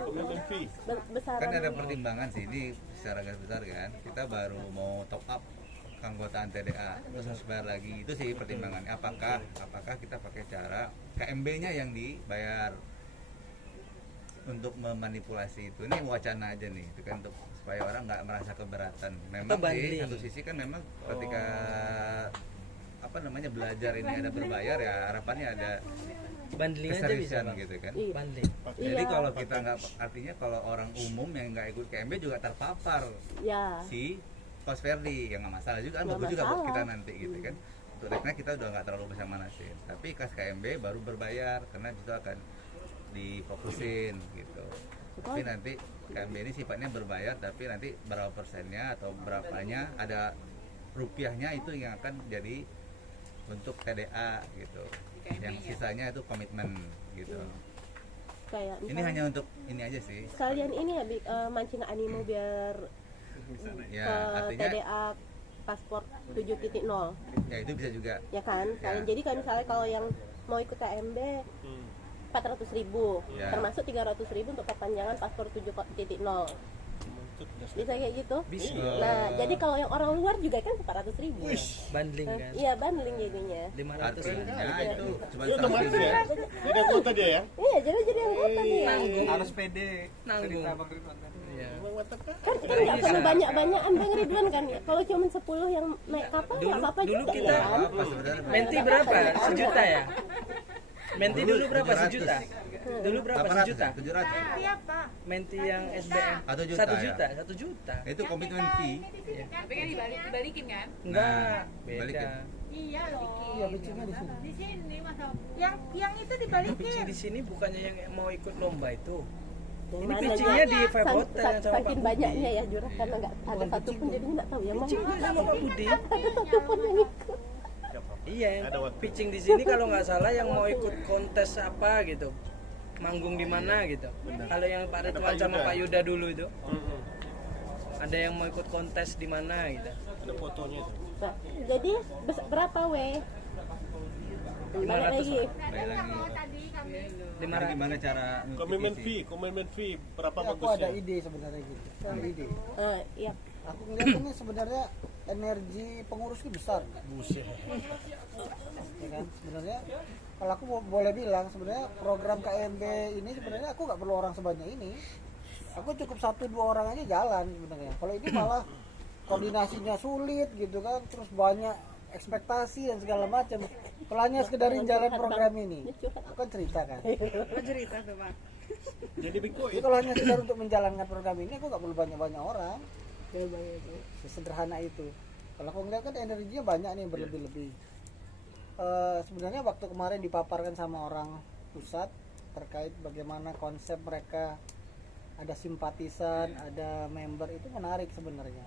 Besaran. Kan ada pertimbangan sih ini secara garis besar kan. Kita baru mau top up keanggotaan TDA terus harus bayar lagi. Itu sih pertimbangannya. Apakah kita pakai cara KMB-nya yang dibayar untuk memanipulasi itu. Ini wacana aja nih, itu kan untuk supaya orang nggak merasa keberatan. Memang di satu sisi kan memang ketika belajar ini ada berbayar ya harapannya ada bundling aja bisa keseriusan Bang. gitu kan. Bundling. Jadi Iya. kalau kita nggak, artinya kalau orang umum yang nggak ikut KMB juga terpapar Ya. si Kos Verdi, yang nggak masalah juga kan, Nggak bagus juga buat masalah. kita nanti gitu kan. Untuk reknya kita udah nggak terlalu bisa manasin, tapi kas KMB baru berbayar karena itu akan difokusin gitu. Tapi nanti KMB ini sifatnya berbayar, tapi nanti berapa persennya atau berapanya ada rupiahnya itu yang akan jadi untuk TDA gitu. Yang sisanya itu komitmen gitu. Kayak Ini hanya untuk ini aja sih. sekalian ini ya mancing animo biar Ya ke artinya TDA paspor 7.0 ya itu bisa juga. ya kan. Ya. Jadi kan misalnya kalau yang mau ikut KMB 400.000 Ya. termasuk 300.000 untuk perpanjangan paspor 7.0 bisa kayak gitu. Bisa. Nah jadi kalau yang orang luar juga kan 400.000 Bundling kan. iya bundling jadinya. 500 Artinya itu cuma Itu otomatis ya. 100.000. Tidak kuota dia ya. Iya jadi anggota dia Harus pede. Nanggung. Cerita Bang Ridwan tadi. Iya. kan nggak perlu banyak-banyakan Bang Ridwan kan ya. Kalau cuma 10 yang naik kapal nggak apa-apa Dulu juga kita kan. Apa sebenarnya? Menti berapa? 1 juta ya? Menti dulu berapa? 1 juta? Dulu berapa? 1 juta? 700. Siapa? Menti yang SBM 1 juta, 1 ya? juta, 1 juta. Itu komitmen fee. Tapi kan dibalikin kan? Enggak, balikin. beda. Iya loh. Iya, bicinnya di sini. Di sini Mas. Yang itu Pitching dibalikin. di sini bukannya yang mau ikut lomba itu. Ini Mana pitchingnya ya? di Five Hotel yang sama Pak Saking Budi. banyaknya ya jurah karena nggak ada satu pun jadinya nggak tahu yang mana. Pitching juga sama Pak Budi. Ada satu pun yang ikut. Iya, yang Ada waktu. pitching di sini kalau nggak salah yang mau ikut kontes apa gitu, manggung di mana gitu. Kalau yang Pak Ridwan Pak sama Yuda. Pak Yuda dulu itu, ada yang mau ikut kontes di mana gitu. Ada fotonya itu. Nah, jadi berapa we? Balik 500 lagi. Bayar lagi. Jadi 500. gimana cara Komitmen fee berapa Tapi aku ada bagusnya? ide sebenarnya gitu. Ada ide. Iya. Aku ngeliat ini sebenarnya energi pengurusnya besar. Buset. Ya kan? Sebenarnya kalau aku boleh bilang sebenarnya program KMB ini sebenarnya aku nggak perlu orang sebanyak ini. Aku cukup 1-2 orang aja jalan sebenarnya. Kalau ini malah koordinasinya sulit gitu kan, terus banyak ekspektasi dan segala macam. Kalau hanya sekedarin jalan program ini, aku kan cerita kan. Apa cerita tuh Bang? Jadi Biko Jadi kalau hanya sekedar untuk menjalankan program ini, aku nggak perlu banyak-banyak orang. Sesederhana itu. Kalau aku ngeliat kan energinya banyak nih berlebih-lebih. Sebenarnya waktu kemarin dipaparkan sama orang pusat terkait bagaimana konsep mereka ada simpatisan, ada member itu menarik sebenarnya.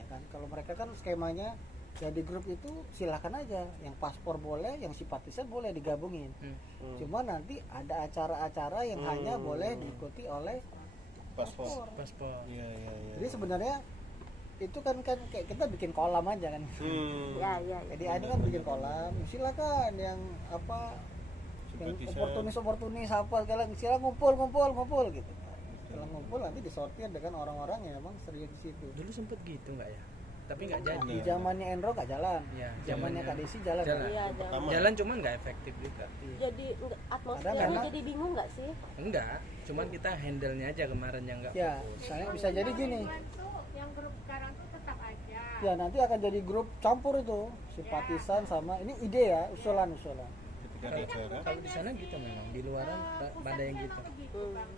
Ya kan, kalau mereka kan skemanya jadi grup itu silakan aja, yang paspor boleh, yang simpatisan boleh digabungin. Cuma nanti ada acara-acara yang hanya boleh diikuti oleh paspor. Paspor. Iya. Jadi sebenarnya itu kan kayak kita bikin kolam aja kan. Ya. Jadi ini kan bikin kolam, silakan yang apa yang oportunis apa sekalian silakan ngumpul gitu. Setelah ngumpul nanti disortir dengan orang-orang yang memang serius di situ. Dulu sempet gitu nggak ya? tapi nggak jadi. Di zamannya Enro nggak jalan, Ya, zamannya Kak Desi jalan. Jalan. Iya, jangan. Jalan cuman nggak efektif juga. Jadi atmosfernya karena- jadi bingung nggak sih? Enggak, cuman kita handle-nya aja kemarin yang nggak Ya, fokus. misalnya bisa jadi gini. Yang grup sekarang tuh tetap aja. Ya nanti akan jadi grup campur itu, simpatisan sama ini ide ya, usulan-usulan. Ketika ada acara Kalau di sana gitu memang, di luaran ada yang gitu.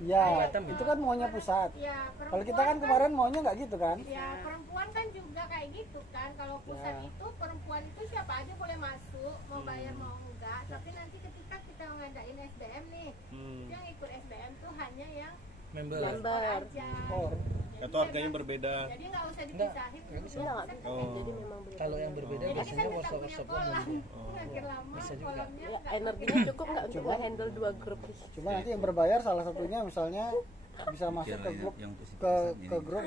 Ya, Batam itu kan maunya pusat. Ya, Kalau kita kan kemarin maunya nggak gitu kan? ya perempuan kan juga kayak gitu kan. Kalau pusat Ya. itu perempuan itu siapa aja boleh masuk, mau bayar mau enggak. Tapi nanti ketika kita ngadain SBM nih, yang ikut SBM tuh hanya yang Member. Member. aja. Oh, atau harganya berbeda. Jadi nggak usah Enggak, dipisahin. nggak bisa. Enggak bisa. Oh. Jadi memang benar. Kalau yang berbeda Jadi biasanya kan tetap punya workshop kolam. umum. Makin lama Bisa juga. kolamnya Ya, energinya cukup nggak untuk handle 2 grup? cuma nanti yang berbayar salah satunya misalnya bisa masuk ke grup ke grup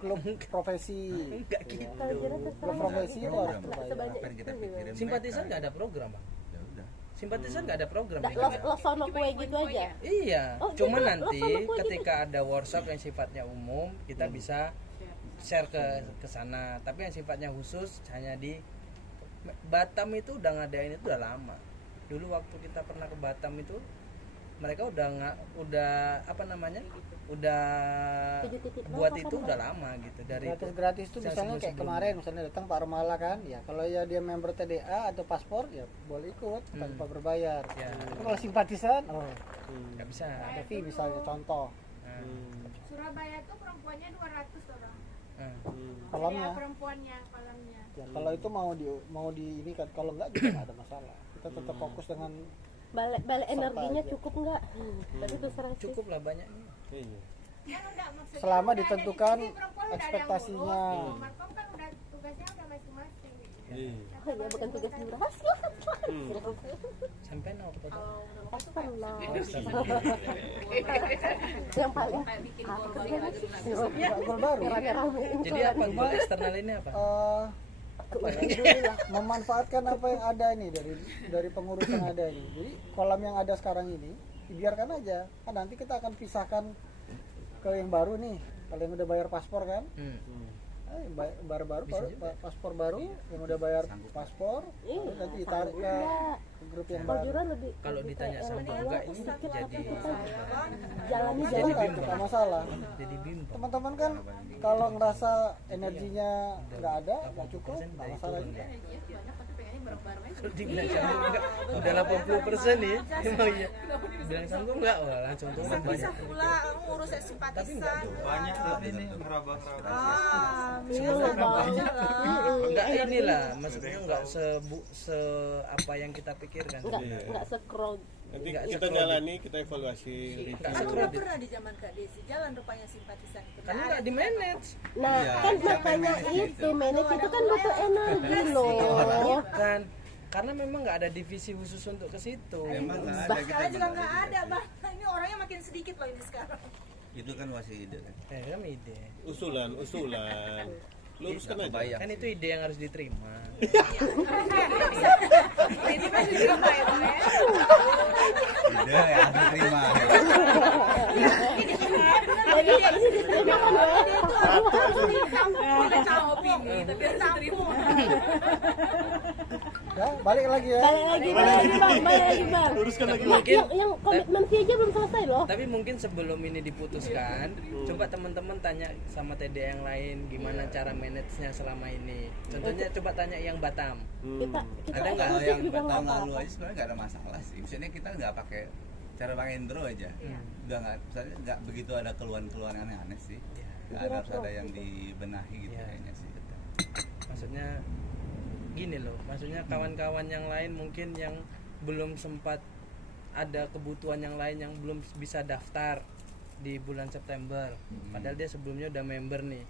klub profesi. Enggak gitu. Kalau kira Klub terserah. profesi itu harus Nggak berbayar. sebanyak Apa yang kita itu. pikirin Simpatisan mereka, nggak ada program, Bang. ya udah. Simpatisan nggak ada program. Nggak, di sana. lo sono kue gitu aja. Iya, Oh, cuma jadi lo nanti sama gua ketika ada workshop yang sifatnya umum, kita bisa share ke sana. Tapi yang sifatnya khusus hanya di Batam itu udah ngadain itu udah lama. Dulu waktu kita pernah ke Batam itu mereka udah apa namanya? Udah 7.0 buat apa itu kan? udah lama gitu dari Gratis-gratis itu yang misalnya kayak sebelum-sebelumnya. kemarin misalnya datang Pak Romala kan, ya kalau ya dia member TDA atau paspor ya boleh ikut tanpa berbayar. Ya. Tapi kalau simpatisan, oh nggak bisa. ada fee misalnya contoh Nah, Surabaya tuh perempuannya 200 orang. nah. kolamnya. Ya, perempuannya kolamnya. Ya, kalau itu mau di ini kan, kalau enggak juga nggak ada masalah. Kita tetap fokus dengan Balik Serta energinya aja. cukup nggak? Tapi terserah sih. Cukup lah banyaknya. Iya. Kan udah maksudnya Selama udah ada ditentukan di sini, perempuan udah ada yang ekspektasinya. ngurus. Markom kan udah tugasnya udah masing-masing. Iya. Oh iya, bukan tugas berhasil. Sampai no apa tuh? Astagfirullah. Yang paling bikin apa gol sih? lagi lagi. Nggak gol baru. Rame-ramein Jadi apa goal eksternal ini apa? Memanfaatkan apa yang ada ini dari pengurus yang ada ini. Jadi kolam yang ada sekarang ini dibiarkan aja. Kan nanti kita akan pisahkan ke yang baru nih. Kalau yang udah bayar paspor kan, baru paspor baru yang udah bayar paspor, lalu nanti ditarik ke grup yang Kalau baru. Juran lebih Kalau lebih ditanya kayak sama yang enggak awal ini sedikit, jadi tapi kita jalani Jadi jalan nggak masalah. jadi bimbang. Teman-teman kan kalau ngerasa energinya nggak ada, nggak cukup, nggak masalah juga. Kalau dibilang sanggup enggak, udah 80% nih. Emang iya. Bilang sanggup enggak? Wah, langsung turun Bisa banyak. pula ngurus simpatisan. Banyak tapi ini ngerabah-ngerabah. Iya loh, Bang. Enggak inilah, maksudnya enggak se apa yang kita pikirkan. Nggak se-crowd. Nanti Nggak kita sekrodit. jalani, kita evaluasi, review. Enggak Kan sekrodit. udah pernah di zaman Kak Desi jalan rupanya simpatisan itu. Karena enggak di manage. Nah, Iya, kan siapa yang makanya manage itu itu? manage itu kan butuh energi loh. Kan karena memang enggak ada divisi khusus untuk ke situ. Emang nggak ada kita Sekarang juga emang nggak nggak ada, sih. Bah. Ini orangnya makin sedikit loh ini sekarang. Itu kan masih ide kan. Kan ide. Usulan. Luruskan aja. Bayang Kan itu ide yang harus diterima. Ini masih diterima ya, Bang ya. ide ya harus terima. Jadi ini diterima kan ya. Udah sama opini, tapi harus diterima. Ya, balik lagi ya. Balik lagi Bang, balik lagi Bang. Luruskan lagi. Mungkin Yang komitmen fee aja belum selesai loh. tapi mungkin sebelum ini diputuskan, coba teman-teman tanya sama TD yang lain gimana cara manage-nya selama ini. Contohnya coba tanya yang Batam. Kita Ada nggak eksklusif yang juga nggak tahun lalu apa-apa. aja sebenarnya nggak ada masalah sih. Misalnya kita nggak pakai cara pakai intro aja. Udah nggak, misalnya nggak begitu ada keluhan-keluhan aneh-aneh sih. Nggak ada, harus ada yang dibenahi gitu Iya. kayaknya sih. Maksudnya gini loh, maksudnya kawan-kawan yang lain mungkin yang belum sempat ada kebutuhan yang lain yang belum bisa daftar di bulan September. Padahal dia sebelumnya udah member nih.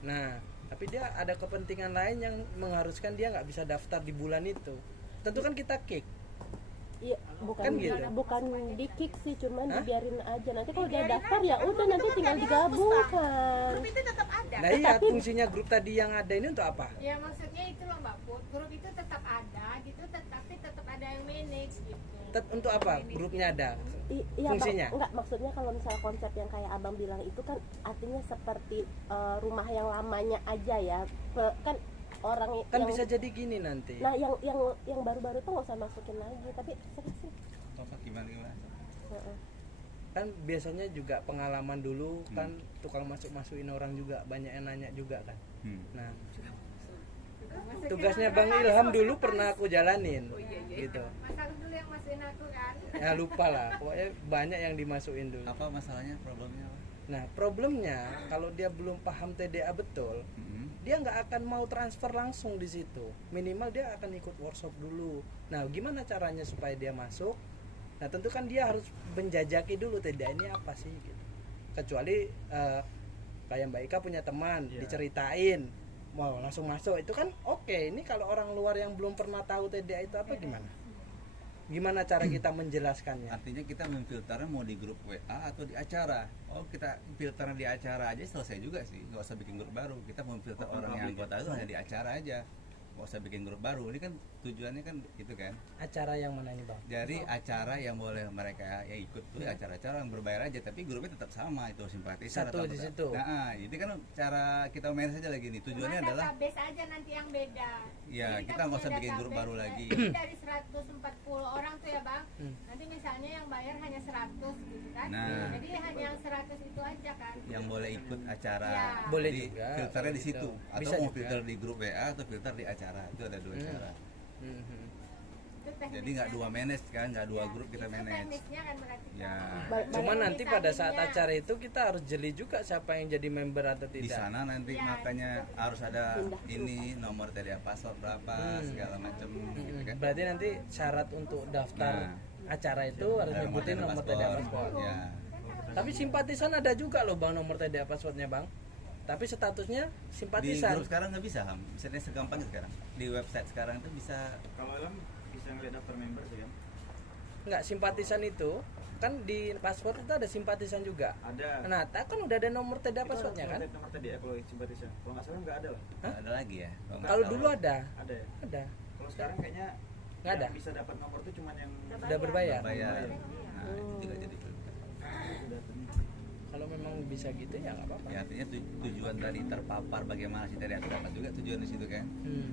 Nah, tapi dia ada kepentingan lain yang mengharuskan dia nggak bisa daftar di bulan itu. Tentu kan kita kick. Iya, bukan Kan gitu. bukan di kick sih, cuman Hah? dibiarin aja. Nanti kalau dia daftar ya udah nanti tinggal digabungkan. Grup itu tetap ada. Nah iya, fungsinya grup tadi yang ada ini untuk apa? Ya maksudnya itu loh Mbak Put, grup itu tetap ada gitu, tetapi tetap ada yang manage gitu. untuk apa grupnya ada? Iya, Fungsinya? Enggak, maksudnya kalau misalnya konsep yang kayak abang bilang itu kan artinya seperti rumah yang lamanya aja ya. Kan orang Kan yang, bisa jadi gini nanti. nah yang baru-baru tuh nggak usah masukin lagi, tapi sih. Apa gimana? Kan biasanya juga pengalaman dulu kan tukang masukin orang juga banyak yang nanya juga kan. Nah, tugasnya Bang Ilham dulu pernah aku jalanin gitu. Masa dulu yang masukin aku kan. Ya lupa lah, pokoknya banyak yang dimasukin dulu. Apa masalahnya, problemnya apa? Nah problemnya kalau dia belum paham TDA betul, dia nggak akan mau transfer langsung di situ. Minimal dia akan ikut workshop dulu. Nah gimana caranya supaya dia masuk? Nah tentu kan dia harus menjajaki dulu TDA ini apa sih gitu. Kecuali kayak Mbak Ika punya teman diceritain mau langsung masuk, itu kan oke. Ini kalau orang luar yang belum pernah tahu TDA itu apa gimana cara kita menjelaskannya? Artinya kita memfilternya mau di grup WA atau di acara. Oh, kita filternya di acara aja selesai juga sih, nggak usah bikin grup baru. Kita memfilter orang yang anggota itu hanya di acara aja, nggak usah bikin grup baru. Ini kan tujuannya kan gitu kan. Acara yang mana ini Bang? Jadi acara yang boleh mereka ya ikut tuh acara-acara yang berbayar aja, tapi grupnya tetap sama, itu simpatisan Satu di situ. Nah, ini kan cara kita manage aja lagi nih. Tujuannya Cuma adalah database aja nanti yang beda. ya Jadi kita nggak usah punya bikin grup database baru lagi. Dari 140 orang tuh ya Bang. Nanti misalnya yang bayar hanya 100 gitu kan. Nah. Jadi hanya yang 100 itu aja kan. Yang boleh ikut acara. Ya. Boleh Jadi juga, filternya di boleh situ. gitu. Atau Bisa mau juga. filter di grup WA atau filter di acara. Itu ada dua cara. Itu teknisnya. Jadi nggak dua manage kan, nggak dua Ya, grup kita itu manage. teknisnya kan berarti. Ya. Cuma Baik. nanti pada saat acara itu kita harus jeli juga siapa yang jadi member atau Di tidak. sana nanti Ya, makanya harus ada Pindah. ini nomor TDA password berapa segala macam gitu kan. Berarti nanti syarat untuk daftar acara itu harus Ada nyebutin nomor TDA password. Ya. Tapi simpatisan ada juga loh Bang nomor TDA passwordnya Bang. Tapi statusnya Di simpatisan. grup sekarang nggak bisa, Ham. Misalnya segampang sekarang. Di website sekarang itu bisa. Kalau Ilham bisa ngeliat daftar member sih kan? Enggak, simpatisan itu kan di password itu ada simpatisan juga. Ada. Nah, kan udah ada nomor TDA passwordnya kan? Nomor tadi ya kalau simpatisan. Kalau nggak salah nggak ada lah. Nggak ada lagi ya. Kalau dulu ada. Ada ya. Ada. Kalau sekarang kayaknya Nggak yang ada. bisa dapat nomor tuh cuma yang Udah berbayar. bayar. Nah, itu juga jadi filter. Kalau memang bisa gitu ya nggak apa-apa. Ya, artinya tujuan tadi terpapar bagaimana sih TDA dapat juga tujuan di situ kan.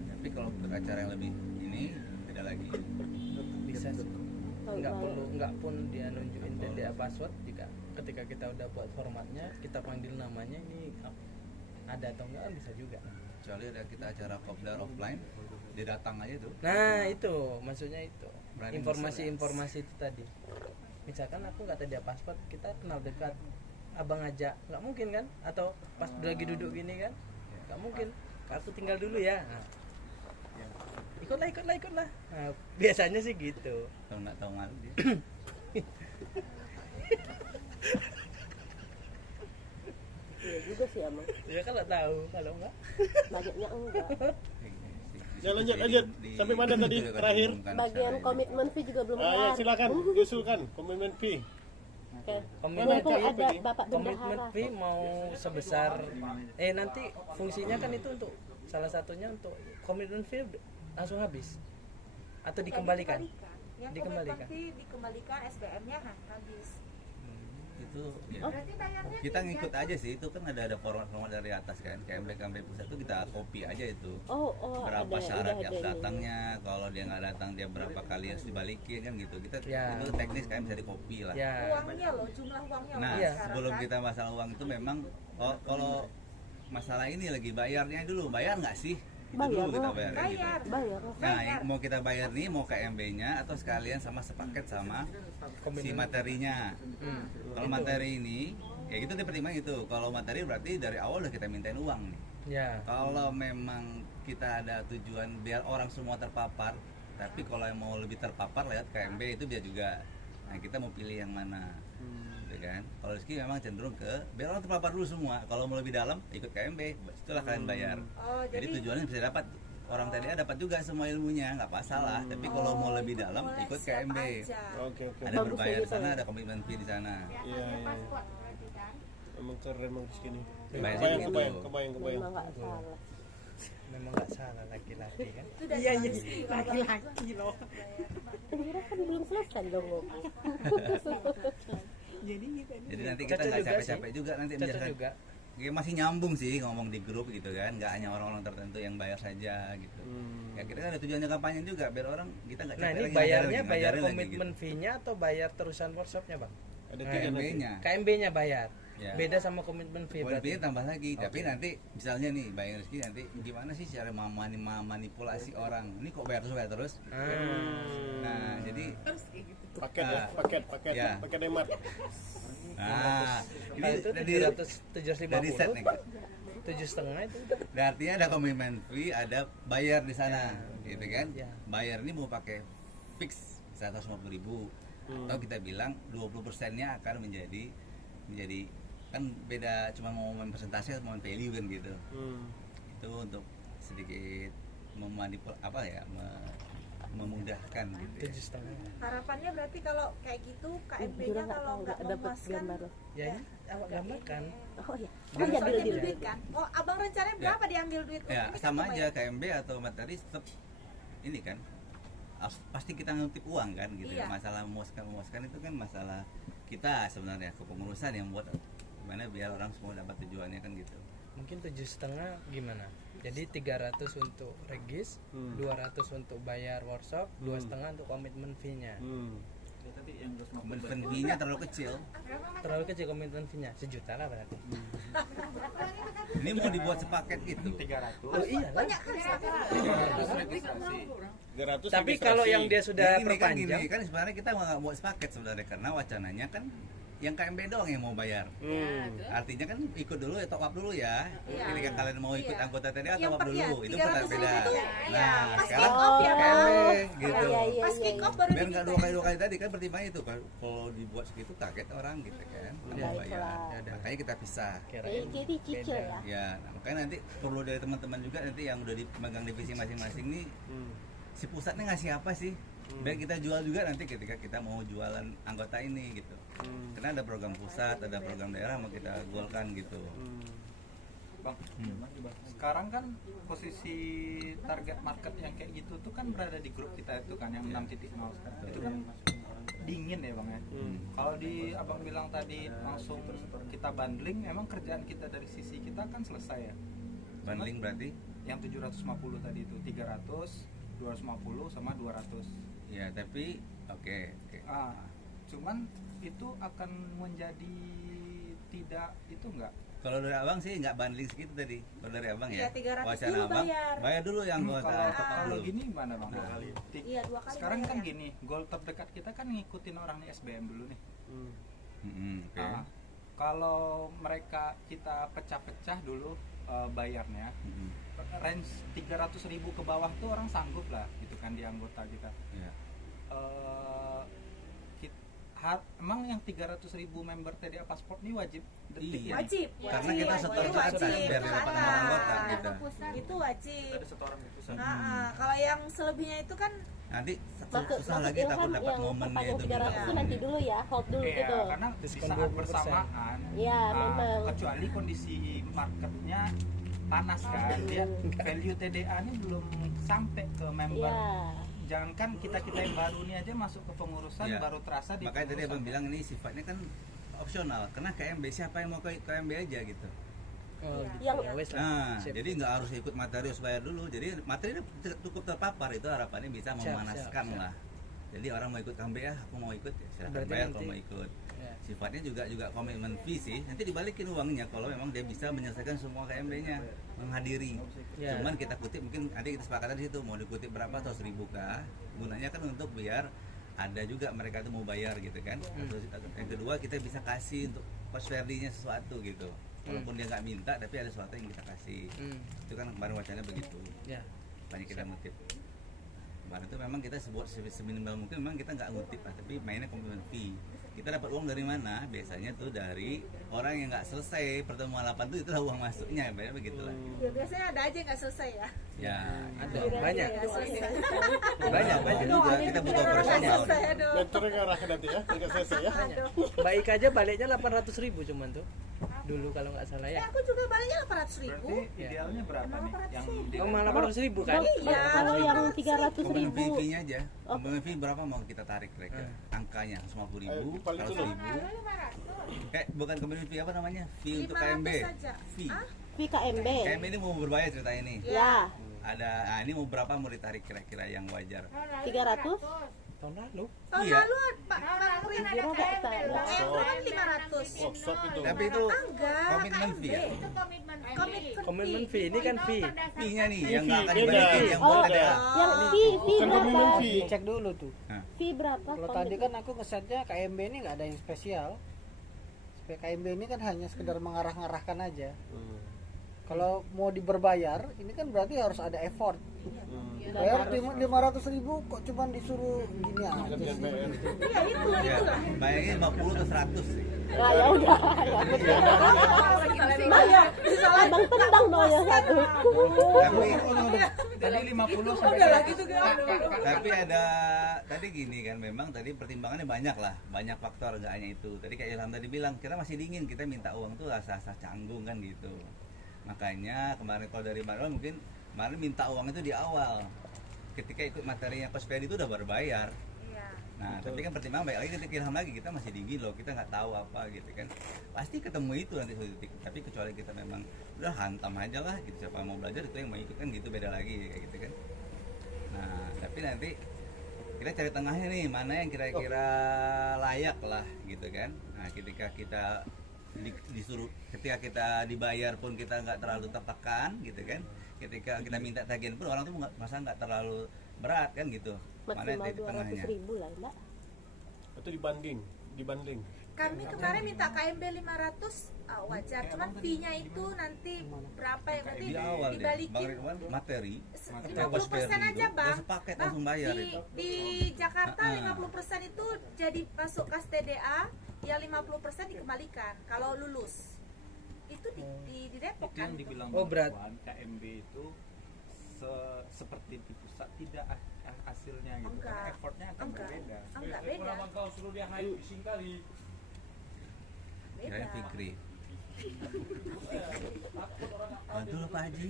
Tapi kalau untuk acara yang lebih ini beda lagi. Bisa sih. Nggak pun dia nunjukin TDA password juga. Ketika kita udah buat formatnya, kita panggil namanya ini ada atau enggak bisa juga. Kecuali ada kita acara kopdar offline, dia datang aja tuh. Nah itu maksudnya itu Berani informasi itu tadi. Misalkan aku nggak TDA password, kita kenal dekat, abang aja nggak mungkin kan? Atau pas lagi duduk gini kan? Nggak mungkin. Aku tinggal dulu ya. Nah, ikutlah. Nah, biasanya sih gitu. Kalau nggak tahu malu dia. Iya juga sih emang. Ya kalau tahu, kalau enggak. Banyaknya enggak. Ya, lanjut. Sampai mana tadi terakhir? Bagian komitmen fee juga belum Ya, kelar. silakan diusulkan komitmen fee. Oke. Komitmen Mumpung fee, ada Bapak komitmen Bendahara. fee mau sebesar nanti fungsinya kan itu untuk salah satunya untuk komitmen fee langsung habis atau dikembalikan. Yang Dikembalikan. dikembalikan SBM-nya habis. Itu ya. Berarti bayarnya Kita ngikut aja sih, itu kan ada format dari atas kan. KMB pusat itu kita copy aja itu. Oh, Berapa ada, syarat udah yang ada ini. datangnya, kalau dia nggak datang dia berapa kali harus dibalikin kan gitu. Kita Ya. itu teknis kan bisa di copy lah. Ya. Uangnya loh, jumlah uangnya Nah, loh Iya. sekarang sebelum kan. kita masalah uang itu memang kalau masalah ini lagi bayarnya dulu, bayar nggak sih? Itu Bayar dulu kita lah. bayar gitu. Bayar. Bayar. Nah, yang mau kita bayar nih mau KMB-nya atau sekalian sama sepaket sama si materinya. Kalau materi ini ya gitu dipertimbang itu. Kalau materi berarti dari awal udah kita mintain uang nih. Ya. Kalau memang kita ada tujuan biar orang semua terpapar, tapi kalau yang mau lebih terpapar lewat KMB itu dia juga. Nah, kita mau pilih yang mana. Gitu kan. Kalau Rizky memang cenderung ke biar orang terpapar dulu semua. Kalau mau lebih dalam ikut KMB, itulah kalian bayar. Oh, Jadi tujuannya bisa dapat orang TDA dapat juga semua ilmunya, nggak masalah. Tapi kalau mau lebih dalam boleh ikut siapa KMB. aja. Oke. Ada Bagus berbayar ya di gitu sana, ya. ada komitmen fee di sana. ya, Iya, hanya iya. paspor berarti kan. Emang keren emang di sini. Bayarnya Kebayang, gitu. kebayang. Memang nggak salah. memang nggak salah laki-laki kan. Itu dari Iya, manusia. laki-laki loh. Kira kan belum selesai dong ngomong. Jadi kita ini Jadi nanti kita Cocok nggak juga capek-capek sih. juga nanti Cocok menjelaskan. juga. Ya, masih nyambung sih ngomong di grup gitu kan, nggak hanya orang-orang tertentu yang bayar saja gitu. Ya kita kan ada tujuannya kampanye juga biar orang kita nggak Nah capek ini lagi bayarnya ngajarin bayar lagi, komitmen gitu. fee-nya atau bayar terusan workshopnya bang? Ada tiga nanti. KMB-nya. KMB-nya bayar. Ya. Beda sama komitmen fee Poin berarti. fee tambah lagi, tapi nanti misalnya nih Bang Rizky nanti gimana sih cara memanipulasi orang? Ini kok bayar terus? Nah, jadi Paket ya, paket Ya. paket hemat. nah, Ini itu dari 750. set nih. 7,5 itu udah. Berarti ada komitmen fee, ada bayar di sana, gitu kan? Ya. Bayar ini mau pakai fix 150.000 atau kita bilang 20%-nya akan menjadi kan beda, cuma mau persentase atau mau value kan gitu. Itu untuk sedikit memudahkan gitu ya. 7,5. Harapannya berarti kalau kayak gitu KMP-nya kalau nggak dapat memuaskan gambar. Ya ini awak gambarkan. Oh ya. Oh ya, deal, deal, duit deal. kan? Oh, abang rencananya berapa diambil duit? Ya Ini kan sama apa aja ya? KMB atau materi tetap ini kan pasti kita ngutip uang kan gitu. Iya. Masalah memuaskan itu kan masalah kita sebenarnya kepengurusan yang buat gimana biar orang semua dapat tujuannya kan gitu. Mungkin 7,5 gimana? Jadi 300 untuk regis, 200 untuk bayar workshop, 2,5 untuk komitmen fee-nya. Komitmen fee-nya terlalu kecil. Terlalu kecil komitmen fee-nya, 1 juta lah berarti. Ini mau dibuat sepaket gitu. 300. Oh iya lah. Banyak kan sekarang. 300 registrasi. 300 Tapi kalau yang dia sudah Yang ini perpanjang, kan sebenarnya kita nggak mau sepaket sebenarnya karena wacananya kan yang KMB doang yang mau bayar. Artinya kan ikut dulu ya, top up dulu ya. Iya. Ketika kalian mau ikut Iya. anggota TDA Yang top up per- dulu, ya, itu 300 beda. itu, Nah, ya, pas sekarang kick off ya, Bang. KMB gitu. Iya, iya. Pas kick off baru Biar nggak diminta. dua kali tadi kan pertimbangan itu kalau dibuat segitu kaget orang gitu kan, nggak mau bayar. Baiklah. Makanya kita pisah. kirain Jadi cicil ya. Ya, nah, makanya nanti perlu dari teman-teman juga nanti yang udah dipegang divisi masing-masing nih, si pusatnya ngasih apa sih? Biar kita jual juga nanti ketika kita mau jualan anggota ini gitu. Karena ada program pusat, ada program daerah mau kita golkan gitu. Bang, sekarang kan posisi target market yang kayak gitu tuh kan berada di grup kita itu kan yang 6.0 sekarang. Itu kan dingin ya Bang ya. Kalau di Abang bilang tadi langsung kita bundling, emang kerjaan kita dari sisi kita kan selesai ya. Bundling berarti? Yang 750 tadi itu 300, 250 sama 200. Ya, tapi oke. Cuman itu akan menjadi tidak itu enggak. Kalau dari abang sih nggak bundling segitu tadi. Kalau dari abang ya. Iya, 300 wacana dulu abang, bayar. bayar dulu yang anggota. Kalau gini gimana Bang? Iya, 2 kali Sekarang kan bayar. gini, goal terdekat kita kan ngikutin orang nih SBM dulu nih. Oke. Nah, kalau mereka kita pecah-pecah dulu bayarnya, range 300.000 ke bawah tuh orang sanggup lah gitu kan di anggota kita. Ya. Emang yang 300.000 member TDA Pasport ini wajib detik Iya. Wajib. Karena kita setor Itu ke atas wajib. biar dapat Ke nomor anggota atas. kita. Itu wajib. Ada setoran di pusat. Kalau yang selebihnya itu kan Nanti Maksud susah lagi Ilham takut dapat yang momennya perpanjang itu. 300 itu nanti dulu ya, hold dulu Iya, gitu. karena di Diskon saat 20%. bersamaan, Iya, memang. kecuali kondisi marketnya panas kan, dia value TDA ini belum sampai ke member. Iya. Jangankan kita yang baru nih aja masuk ke pengurusan Iya. baru terasa di Makanya tadi pengurusan. abang bilang ini sifatnya kan opsional. Karena KMB siapa yang mau ke KMB aja gitu. Oh, gitu. Yang- Ya wes lah. Nah, Sip. jadi nggak harus ikut materi harus bayar dulu. Jadi materi ini cukup terpapar, itu harapannya bisa Siap, memanaskan siap. lah. Jadi orang mau ikut KMB ya, aku mau ikut ya silahkan Berarti bayar nanti- kalau mau ikut. Ya. Sifatnya juga komitmen fee sih. Nanti dibalikin uangnya kalau memang dia bisa menyelesaikan semua KMB-nya, menghadiri. Ya. Cuman kita kutip mungkin nanti kita sepakatan di situ mau dikutip berapa atau 1.000 kah. Gunanya kan untuk biar ada juga mereka tuh mau bayar gitu kan. Terus yang kedua kita bisa kasih untuk coach Ferdi-nya sesuatu gitu. Walaupun dia nggak minta tapi ada sesuatu yang kita kasih. Itu kan kemarin wacananya begitu. Ya. Banyak kita ngutip. Kemarin itu memang kita sebuat seminimal mungkin memang kita nggak ngutip lah, tapi mainnya komitmen fee. Kita dapat uang dari mana? Biasanya tuh dari orang yang nggak selesai pertemuan 8 itu itulah uang masuknya, biasanya begitulah. ya biasanya ada aja nggak selesai ya. Ya, Ada banyak. Nggak selesai. banyak juga kita butuh Nggak operasional. selesai, aduh. Mentornya ngarahkan nanti ya, tidak selesai ya. Aduh. Baik aja baliknya 800.000 cuman tuh. dulu kalau nggak salah ya. Aku juga bayarnya 800.000. Berarti idealnya berapa nih yang di Oh, malah 800.000 kan? Iya. Kalau yang 300.000 fee-nya aja. Commitment fee berapa mau kita tarik kira-kira? Angkanya 150.000, 100.000. Bukan commitment fee, apa namanya? Fee untuk 500 KMB. saja. Fee. Hah? fee KMB. KMB ini mau berbayar cerita ini. Ya, Ada, ini mau berapa mau ditarik kira-kira yang wajar? 300. Tahun lalu. Tahun Iya. lalu Pak Rin Kira nggak saya? Itu kan 500. Workshop itu. Tapi itu Enggak, komitmen fee ya? Itu komitmen Komitmen fee ini kan fee. Fee-nya nih yang nggak akan Beda. dibalikin yang Oh, buat TDA. yang fee Bukan komitmen berapa? fee. Cek dulu tuh. Fee berapa? Kalau tadi kan aku ngesetnya KMB ini nggak ada yang spesial. KMB ini kan hanya sekedar mengarah-ngarahkan aja. Kalau mau diberbayar, ini kan berarti harus ada effort. Bayar 500.000 kok cuman disuruh gini aja sih. Ya, bayangin 50 ke 100 sih. Lah ya udah. Bayar. Abang tendang dong yang satu. Tapi tadi 50 sampai 100. tapi ada tadi gini kan, memang tadi pertimbangannya banyak lah, banyak faktor, nggak hanya itu. Tadi kayak Ilham tadi bilang kita masih dingin, kita minta uang tuh rasa-rasa canggung kan gitu. Makanya kemarin kalau dari Marwan mungkin kemarin minta uang itu di awal, ketika ikut materinya Coach Ferry itu udah berbayar. Iya. Nah, tapi kan pertimbangan baik lagi ketika Ilham lagi, kita masih dingin loh, kita nggak tahu apa gitu kan. Pasti ketemu itu nanti suatu titik. Tapi kecuali kita memang udah hantam aja lah gitu, siapa yang mau belajar itu yang mau ikut kan gitu, beda lagi kayak gitu kan. Nah, tapi nanti kita cari tengahnya nih, mana yang kira-kira layak lah gitu kan. Nah, ketika kita disuruh, ketika kita dibayar pun kita nggak terlalu tertekan gitu kan. Ketika kita minta tagihan pun orang tuh masa nggak terlalu berat kan gitu. Mana yang Maksimal di tengahnya? 200.000 lah, Mbak. Itu dibanding. Kami kemarin minta KMB 500 wajar, cuman fee-nya itu nanti berapa ya, berarti Di awal deh, Bang dibalikin Ridwan, materi 50% aja Bang. udah sepaket langsung bayar itu. Di Jakarta 50% itu jadi masuk kas TDA, ya 50% dikembalikan kalau lulus. Itu di Depok Itu kan. yang dibilang Oh, berat. Bang Ridwan, KMB itu seperti di pusat tidak hasilnya gitu. Enggak. Karena effortnya akan Enggak. berbeda. Enggak beda. Kirain Fikri. Bantu loh Pak Haji.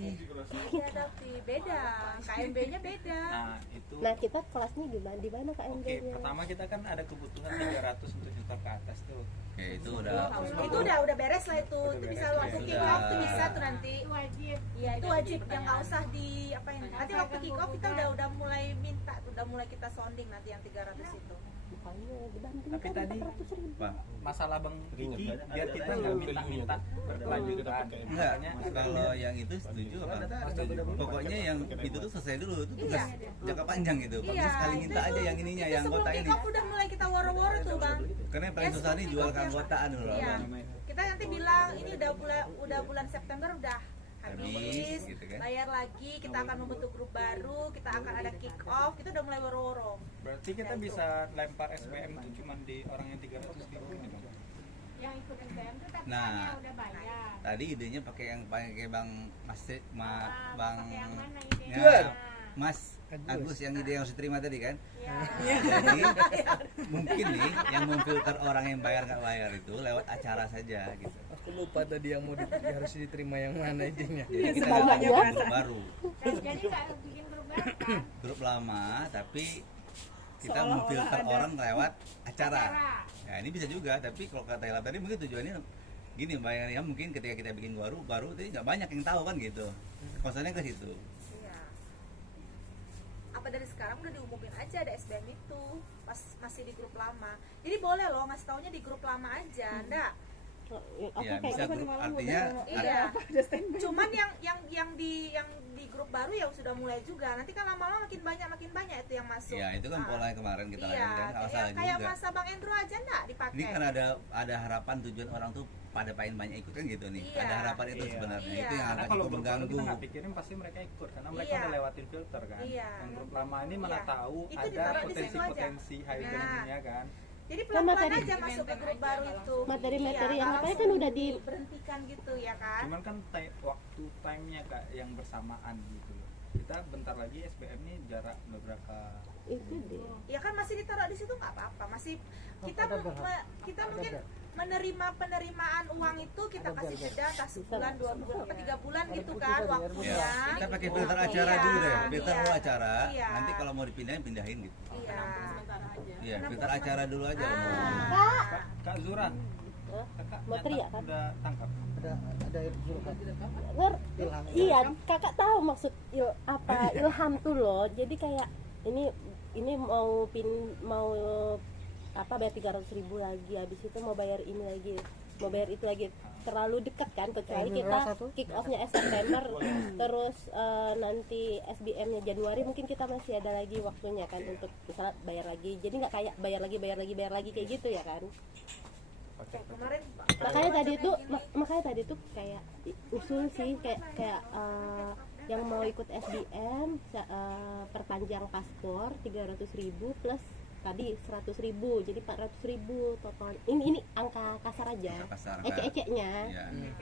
Iya, tapi beda. KMB-nya beda. Nah, itu Nah, kita kelasnya gimana? Di mana oke, KMB-nya? pertama kita kan ada kebutuhan 300 untuk juta ke atas tuh. Oke, itu udah Itu udah beres lah itu. Itu bisa waktu beres. kick off tuh bisa tuh nanti. Itu wajib. Iya, itu wajib, yang nggak usah di apa ini. Nanti waktu kick off kita udah mulai minta, udah mulai kita sounding nanti yang 300 itu. Bukannya dibandingkan Tapi tadi 400.000. Pak. masalah Bang Kiki biar kita nggak minta-minta berkelanjutan. Enggak, kalau yang itu setuju apa? Pokoknya yang itu tuh selesai dulu, itu tugas jangka panjang gitu. Pokoknya sekali minta itu- aja yang ininya, itu yang sebelum anggota kick ini. off udah mulai kita woro-woro tuh Bang. Karena yang paling susah nih jual keanggotaan dulu, Iya. Bang. Kita nanti bilang ini udah bulan September udah habis, Habis, gitu kan. bayar lagi, kita akan membentuk grup baru, kita akan ada kick off, itu udah mulai woro-woro. Berarti kita bisa lempar SBM itu cuma di orang yang 300.000 ini Bang. Yang ikut SBM itu tapi Nah. hanya udah bayar. Tadi idenya pakai yang pakai Bang Mas Ah, Bang pakai yang mana ide? Ya, Mas Agus yang ide yang harus diterima tadi kan. Ya. Jadi mungkin nih yang memfilter orang yang bayar nggak bayar itu lewat acara saja gitu. Aku lupa tadi yang harus diterima yang mana idenya. Jadi kita Sebanyak nggak ya. grup baru, Jadi nggak bikin grup baru kan? grup lama, tapi kita memfilter orang lewat acara. Nah ini bisa juga, tapi kalau kata Ella tadi mungkin tujuannya gini, bayangin ya mungkin ketika kita bikin baru tapi nggak banyak yang tahu kan gitu. Konsennya ke situ. Iya. Apa dari sekarang udah diumumin aja ada SBM itu pas masih di grup lama. Jadi boleh loh ngasih taunya di grup lama aja, enggak? Aku Ya kayak bisa grup, artinya Iya. Cuman yang di grup baru ya sudah mulai juga. Nanti kan lama-lama makin banyak itu yang masuk. ya itu kan Ah. pola yang kemarin kita Iya, lakukan, nggak kayak, salah kayak juga. masa Bang Endro aja enggak dipakai. Ini kan ada harapan tujuan orang tuh pada pengen banyak ikut kan gitu nih. Iya. Ada harapan itu Iya. sebenarnya. Iya. Itu yang Karena agak kalau cukup grup baru mengganggu. kita nggak pikirin pasti mereka ikut karena mereka Iya. udah lewatin filter kan. Iya. Yang grup lama ini mana Iya. tahu Itu ada ditaruh di situ aja. potensi hidden Nah. ya kan. Jadi Kan pelan-pelan materi- aja masuk ke grup baru itu. Materi-materi Iya, yang nggak apa kan langsung udah berhentikan gitu ya kan. Cuman kan waktu time-nya Kak yang bersamaan gitu loh. Kita bentar lagi SBM nih jarak beberapa itu deh. Ya kan masih ditaruh di situ nggak apa-apa. Masih kita Ada berhak. kita mungkin penerimaan uang itu kita kasih jeda entah sebulan, 2 bulan, atau 3 bulan gitu kan waktunya. Ya, kita pakai filter acara dulu deh, filter dulu acara. Nanti kalau mau dipindahin gitu. Iya. Iya, filter acara dulu aja. Kak Zura, Mau teriak kan? udah tangkap. Ada julukan Iya, kakak tahu maksud ilham tuh loh. Jadi kayak ini mau bayar 300.000 lagi, habis itu mau bayar ini lagi, mau bayar itu lagi, terlalu dekat kan, kecuali kita kick off-nya September terus nanti SBM-nya Januari, mungkin kita masih ada lagi waktunya kan untuk misalnya bayar lagi, jadi nggak kayak bayar lagi kayak gitu ya kan. Kemarin makanya tadi tuh kayak usul sih kayak yang mau ikut SBM perpanjang paspor 300.000 plus tadi 100.000, jadi 400.000 total. Ini angka kasar aja, ecek-eceknya.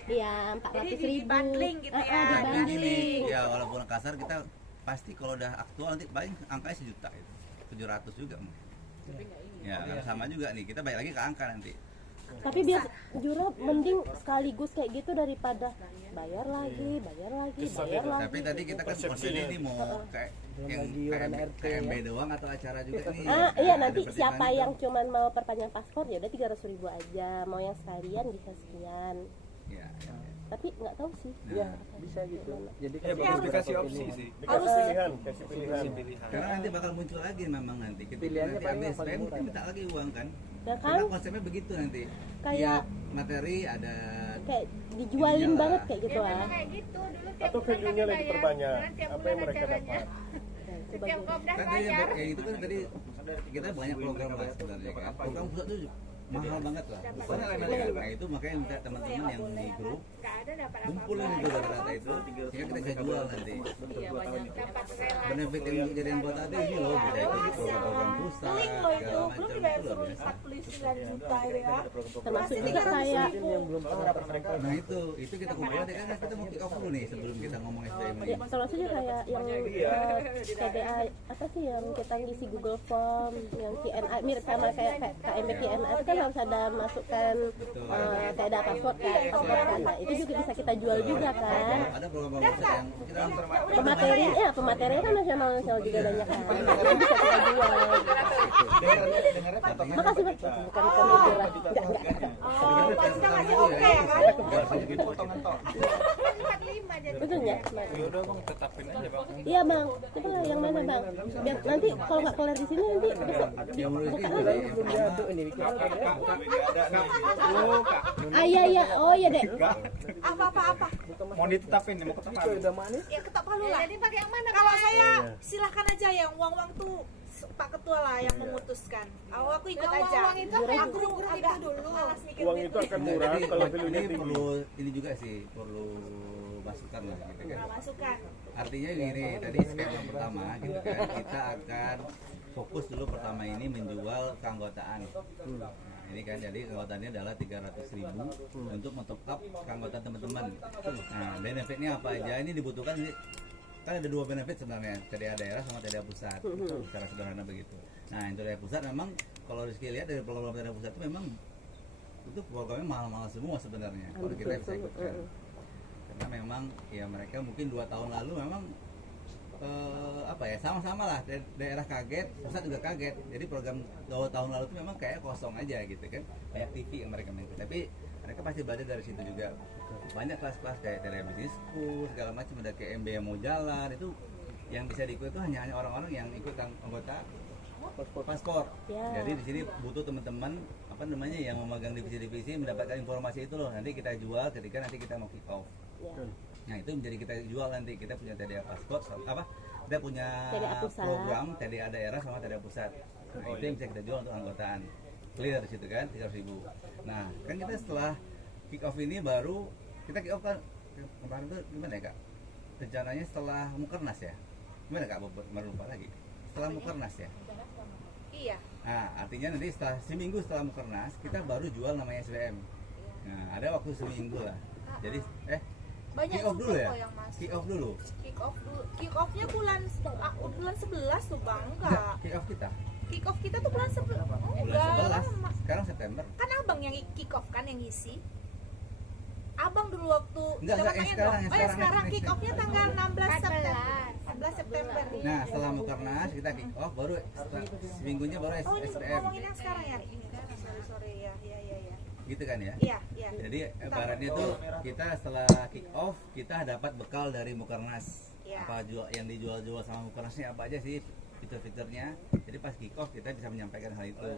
Iya, 400.000. Dibanding gitu ya. Dibanding. Ya walaupun kasar, kita pasti kalau udah aktual nanti paling angkanya 1 juta itu, 700 juga mungkin. Ya sama juga nih, kita balik lagi ke angka nanti. Tapi biar Jura mending sekaligus kayak gitu daripada bayar lagi. Tapi tadi kita kan konsepnya ini mau kayak yang KMB doang atau acara juga nih. Iya, nanti siapa yang cuman mau perpanjang paspor ya udah 300.000 aja, mau yang sekalian bisa sekian. Ya. Tapi nggak tahu sih. Ya, bisa gitu. Jadi Harus dikasih opsi sih. Harus kasih pilihan. Karena nanti bakal muncul lagi memang nanti. Kita nanti ambil SPM kita minta lagi uang kan. Ya kan? Karena konsepnya begitu nanti. Kayak materi ada kayak dijualin banget kayak gitu lah. Kayak gitu dulu tiap Atau bulan value-nya kan lagi bayar. diperbanyak. Karena tiap Apa bulan yang mereka acaranya. dapat? Setiap kopdas kan tadi bayar. ya itu kan tadi kita banyak program lah sebenarnya kan. Program pusat tuh mahal banget lah. Nah itu makanya minta teman-teman yang di grup Nggak ada dapat kumpulin itu data-data itu sehingga kita bisa jual nanti. dapat rela. Benefit yang jadi anggota itu ini loh, bisa ikut program pusat segala macam itu luar biasa. Termasuk juga kayak Nah itu kita kumpulin kan kita mau kick off dulu nih sebelum kita ngomong SBM ini. ya, termasuk juga kayak yang TDA apa sih yang kita ngisi Google Form, yang Q&A mirip sama kayak KMB Q&A itu kan harus ada masukkan TDA paspor kan. Nah, itu juga bisa kita jual juga kan. Ada program-program pusat yang kita Pematerinya kan nasional juga banyak kan. Itu bisa kita jual. Makasih Pak. Bukan jualan. Enggak. Betul ya? Ya udah bang, tetapin aja bang. Iya bang, coba lah yang mana bang? Biar nanti kalau nggak kelar di sini nanti besok yang menurut buka kita lagi. Iya, oh iya dek. apa Mau ditetapin, mau ketemu. ya ketok palu lah. Jadi pakai yang mana? Kalau saya silahkan aja yang uang tuh Pak Ketua lah yang memutuskan. Aku ikut aja. Uang itu kayak Aku grup-grup agak itu dulu. malas mikir Uang itu akan murah kalau ini value-nya tinggi. perlu ini juga sih perlu masukan lah gitu kan. masukan. Artinya gini, tadi skema pertama gitu kan, kita akan fokus dulu pertama ini menjual keanggotaan. Nah, ini kan jadi keanggotaannya adalah 300.000 untuk men-top up keanggotaan teman-teman. Nah, benefitnya apa aja? Ini dibutuhkan kan ada 2 benefit sebenarnya, TDA daerah sama TDA pusat. Secara sederhana begitu. Nah, yang TDA pusat memang kalau Rizky lihat dari program TDA pusat itu memang itu programnya mahal-mahal semua sebenarnya kalau kita bisa ikutkan. Karena memang ya mereka mungkin 2 tahun lalu memang sama-sama lah daerah kaget, pusat juga kaget. Jadi program 2 tahun lalu itu memang kayak kosong aja gitu kan, banyak TV yang mereka main. Tapi mereka pasti belajar dari situ juga. Banyak kelas-kelas kayak televisi school segala macam, ada KMB yang mau jalan itu yang bisa diikut itu hanya orang-orang yang ikut anggota paspor. Jadi di sini butuh teman-teman yang memegang divisi-divisi mendapatkan informasi itu loh. Nanti kita jual ketika nanti kita mau kick off. Nah itu menjadi kita jual nanti, kita punya TDA paspor kita punya program TDA daerah sama TDA pusat. Nah itu yang bisa kita jual untuk anggotaan. Clear di situ kan 300.000. Nah kan kita setelah kick off ini baru kita kick off kan kemarin itu gimana ya kak? Rencananya setelah Mukernas ya? Gimana kak? Baru lupa lagi. Setelah Mukernas ya? Iya. Nah artinya nanti setelah seminggu setelah Mukernas kita baru jual namanya SBM. Nah ada waktu seminggu lah. Jadi Banyak kick off dulu ya? yang masuk. Kick off dulu. Kick off dulu. Kick offnya bulan 11 tuh bang, enggak? Kick off kita. kick off kita tuh bulan Bulan enggak 11. lama. Sekarang September. Kan abang yang kick off kan, yang ngisi. Abang dulu waktu Enggak, coba yang tanya sekarang, dong. yang Oh ya sekarang, sekarang yang kick offnya tanggal 16 September. 14. 14 September. Nah, setelah Mukernas kita kick off, baru seminggunya baru Oh ini SBM. ngomongin yang sekarang ya. Ini sorry ya. Gitu kan ya? Iya. Jadi ibaratnya tuh kita setelah kick off kita dapat bekal dari Mukernas. Iya. Apa yang dijual-jual sama Mukernasnya apa aja sih fitur-fiturnya. Jadi pas kick off kita bisa menyampaikan hal itu.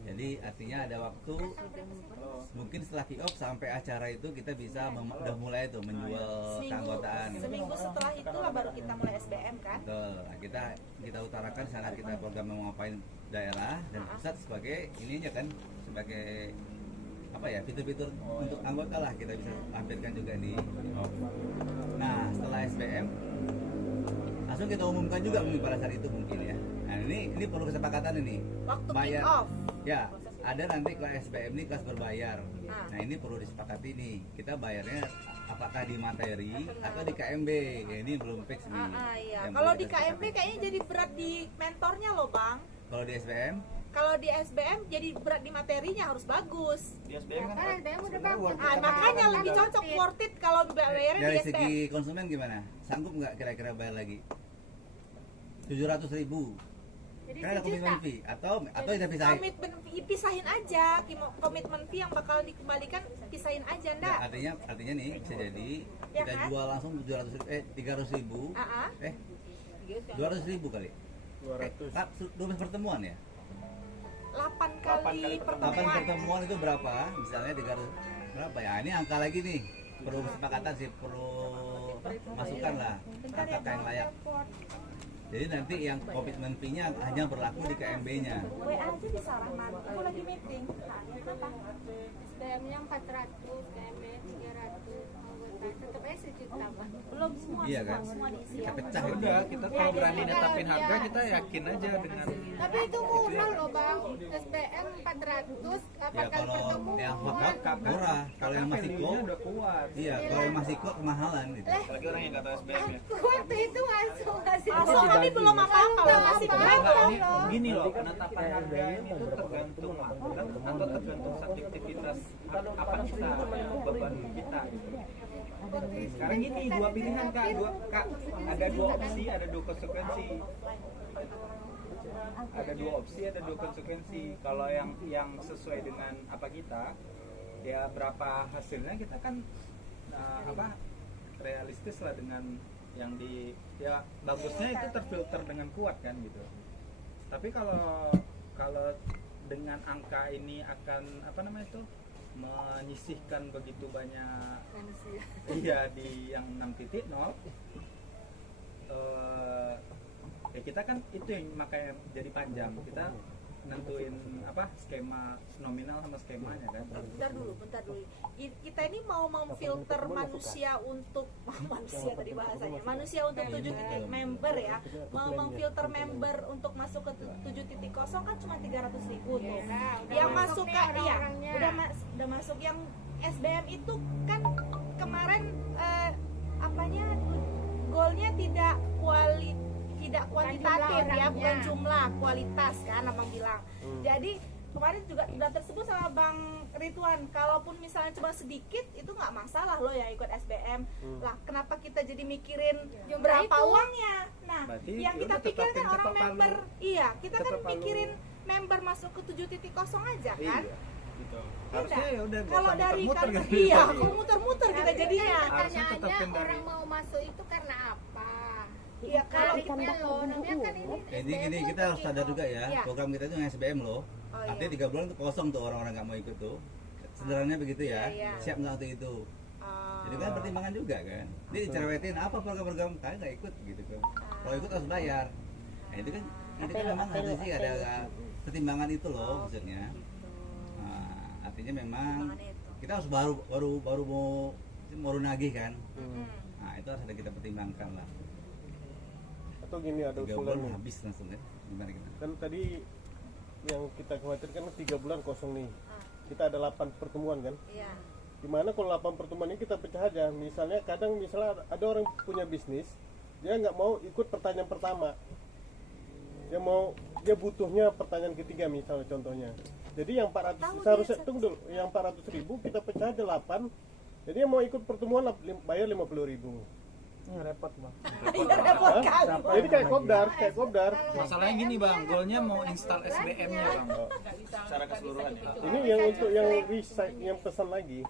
Jadi artinya ada waktu mungkin setelah kick off sampai acara itu kita bisa udah mulai tuh menjual keanggotaan. Seminggu setelah itulah baru kita mulai SBM kan. Betul. Nah, kita utarakan sana kita program mau ngapain daerah dan pusat sebagai ininya kan sebagai apa ya fitur-fitur untuk anggota lah kita bisa lampirkan juga di off. Nah setelah SBM langsung kita umumkan juga mungkin pada saat itu mungkin ya. Nah ini perlu kesepakatan ini. Waktu Bayar. kick off. Ya ada nanti kelas SBM ini kelas berbayar. Ah. Nah ini perlu disepakati nih kita bayarnya apakah di materi atau di KMB. Ya, ini belum fix nih. Iya. Yang Kalau perlu di kita KMB sepakati. kayaknya jadi berat di mentornya loh bang. Kalau di SBM Kalau di SBM jadi berat di materinya harus bagus. Di SBM kan Kan SBM udah bagus. Makanya lebih cocok worth it kalau bayarnya dari di SBM. segi konsumen gimana? Sanggup nggak kira-kira bayar lagi? 700.000. Jadi Kan ada 1 juta. komitmen fee atau kita pisahin? Komitmen pisahin aja, komitmen fee yang bakal dikembalikan pisahin aja Ya, ndak? artinya nih bisa jadi Ya kita kan? jual langsung 300.000. Ah, ah. 200.000 kali. 200. 12 pertemuan ya? 8 kali 8 pertemuan. pertemuan itu berapa? Misalnya 300 berapa ya? Ini angka lagi nih. Perlu kesepakatan sih, perlu masukan lah. Angka yang layak. Jadi nanti yang komitmen fee-nya hanya berlaku di KMB-nya. WA aja di Saraman. Aku lagi meeting. Kenapa? SBM-nya 400, KMB 300, anggota tetap aja 1 juta bang. Belum semua. Iya kan? Semua diisi. Kita pecah itu. udah kita kalau berani netapin harga kita yakin aja dengan Tapi itu murah loh bang. SBM 400, apa Ya kali kalau ketemu yang murah. hokap murah, kalau yang masih value-nya kok udah kuat. iya, kalau yang masih kok kemahalan gitu. Apalagi orang yang nggak tahu SBM ya. Aku waktu itu langsung ngasih Langsung tapi belum apa-apa loh, masih Belum belum. Ini gini loh, penetapan harga ini tuh tergantung market atau tergantung subjektivitas apa kita beban kita. Sekarang ini dua pilihan kak, ada dua opsi, ada dua konsekuensi. Ada dua opsi, ada dua konsekuensi. Kalau yang sesuai dengan apa kita, ya berapa hasilnya kita kan realistis lah dengan yang di ya bagusnya itu terfilter dengan kuat kan gitu. Tapi kalau dengan angka ini akan apa namanya itu menyisihkan begitu banyak iya di yang 6.0 ya kita kan itu yang makanya jadi panjang kita nentuin apa skema nominal sama skemanya kan. Bentar dulu. Kita ini mau memfilter manusia untuk manusia tadi bahasanya. Manusia untuk 7 titik member ya. Mau memfilter member untuk masuk ke 7.0 kan cuma 300.000 tuh. Yang masuk ke iya, udah masuk yang SBM itu kan kemarin goalnya tidak kuantitatif ya, bukan jumlah, kualitas kan abang bilang. Jadi kemarin juga sudah tersebut sama Bang Ridwan, kalaupun misalnya cuma sedikit itu nggak masalah loh yang ikut SBM. Lah kenapa kita jadi mikirin berapa uangnya? Nah, Berarti yang kita yaudah pikirkan tetapin orang ketok palu. member, iya kita kan Ketok palu. mikirin member masuk ke 7.0 aja kan? Iya. Gitu. Harusnya ya udah nggak Kalau usah dari muter-muter kan, gitu. iya, kalau muter-muter kita jadinya. Harusnya tetapin Pertanyaannya dari- orang mau masuk itu karena apa? Iya, kalau Tarifnya loh, namanya kan ini Jadi SBM gini tuh kita harus sadar juga ya, Iya. program kita itu yang SBM loh. Oh, Artinya iya. 3 bulan itu kosong tuh orang-orang nggak mau ikut tuh. Sederhananya begitu ya. Iya. Siap nggak untuk itu? Oh. Jadi kan pertimbangan juga kan. Dia dicerewetin apa program-program kalian nggak ikut gitu kan. Kalau ikut harus bayar. Nah itu kan memang harus sih ada pertimbangan itu loh maksudnya. Nah, artinya memang kita harus baru mau nagih kan. Nah itu harus ada kita pertimbangkan lah. Atau gini ada 3 usulan bulan nih. habis langsung kan. Gimana kita? Kan tadi yang kita khawatirkan 3 bulan kosong nih. Kita ada 8 pertemuan kan. Iya. Gimana kalau 8 pertemuan ini kita pecah aja. Misalnya ada orang punya bisnis, dia nggak mau ikut pertanyaan pertama. Dia mau dia butuhnya pertanyaan ketiga misalnya contohnya. Jadi yang 400 seharusnya tunggu dulu, yang 400.000 kita pecah 8. Jadi yang mau ikut pertemuan bayar 50.000. Repot bang. Jadi kayak kopdar. Masalahnya gini bang, goalnya mau install SBM-nya bang, secara keseluruhan ya. Ini yang untuk yang resign, yang pesan lagi.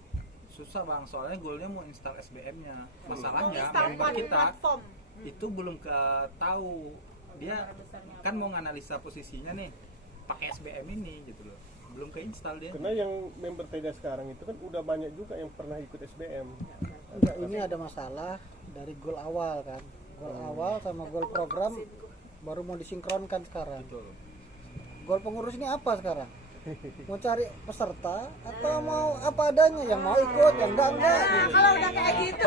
Susah bang, soalnya goalnya mau install SBM-nya. Masalahnya Install member kita platform. itu belum tahu, dia kan mau nganalisa posisinya nih pakai SBM ini gitu loh, belum ke install dia. Karena yang member Tega sekarang itu kan udah banyak juga yang pernah ikut SBM. Enggak, ini ada masalah dari goal awal kan. Goal awal sama goal program baru mau disinkronkan sekarang. Betul. Goal pengurus ini apa sekarang? Mau cari peserta atau mau apa adanya, yang mau ikut, yang enggak. Nah, kalau udah kayak gitu,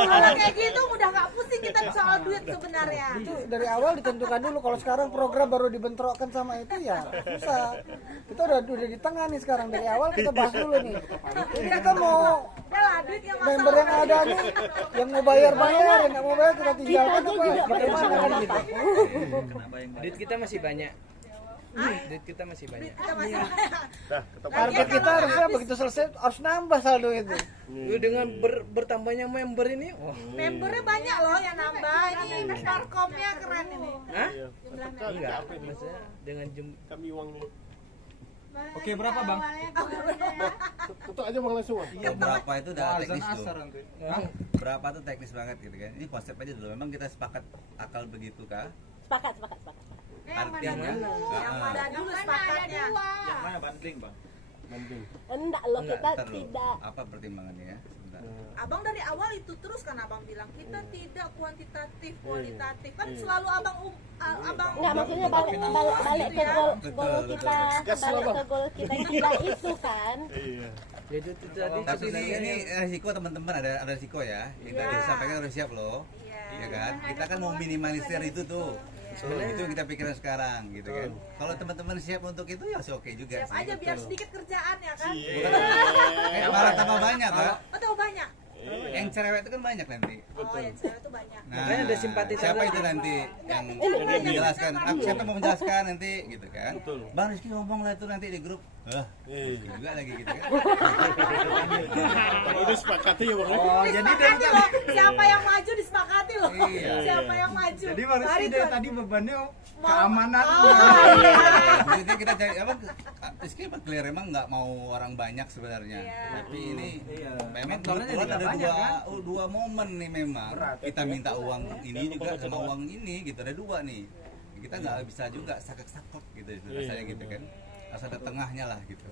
kalau kayak gitu udah nggak pusing kita soal duit sebenarnya. Itu dari awal ditentukan dulu. Kalau sekarang program baru dibentrokkan sama itu ya susah. Kita udah di tengah nih sekarang, dari awal kita bahas dulu nih. Ini kita mau Udah lah, duit yang member yang ada nih, yang mau bayar, yang nggak mau bayar kita tinggalkan apa bagaimana kan gitu. Duit kita masih banyak. Duit kita masih banyak. kita masih Target kita harusnya begitu selesai harus nambah saldo itu. Dengan bertambahnya member ini, wah. membernya banyak loh yang nambah. Ini Starcomnya keren ini. Hah? Enggak, maksudnya dengan Kami uangnya. Oke, berapa bang? Tutup aja bang langsung. Ya, berapa itu udah teknis tuh. Asar nanti. Berapa tuh teknis banget gitu kan. Ini konsep aja dulu. Memang kita sepakat akal begitu kah? Sepakat. Artinya Yang mana dulu sepakatnya? Yang mana bundling bang? Mending. Enggak loh, kita ntar dulu. tidak. Apa pertimbangannya ya? Sebentar. Abang dari awal itu terus kan abang bilang kita tidak kuantitatif, kualitatif. Kan selalu abang abang Enggak, maksudnya balik ke goal kita, balik ke goal kita gila itu kan. Iya. Jadi itu tadi Tapi sebenarnya ini risiko teman-teman, ada risiko ya. Kita disampaikan harus siap loh. Iya kan? Kita kan mau minimalisir itu tuh. Itu yang kita pikirin sekarang gitu kan. Kalau teman-teman siap untuk itu ya oke juga siap sih. aja biar sedikit kerjaan ya kan? Malah tambah banyak kan? Atau banyak? Yang cerewet itu kan banyak nanti. Oh yang cewek itu banyak. Nah, Makanya ada simpatisan siapa lagi. itu nanti yang menjelaskan? Siapa mau menjelaskan nanti gitu kan? Bang Rizky ngomong lah itu nanti di grup. Juga lagi gitu kan. Udah sepakati ya bang. Oh, jadi Disepakati loh, siapa yang maju disepakati loh. Iya. Siapa yang maju. Jadi Bang Rizky Mari, dari Tuan. tadi bebannya Mau- keamanan. Jadi kita cari apa? Rizky emang clear emang nggak mau orang banyak sebenarnya. Iya. Tapi ini Iya. memang Soalnya kebetulan jadi ada banyak, kan? dua momen nih memang. Berat. Kita minta uang ini juga sama uang ini gitu, ada dua nih. Kita nggak bisa juga sakek-sakek gitu rasanya gitu kan. Harus ada tengahnya lah gitu.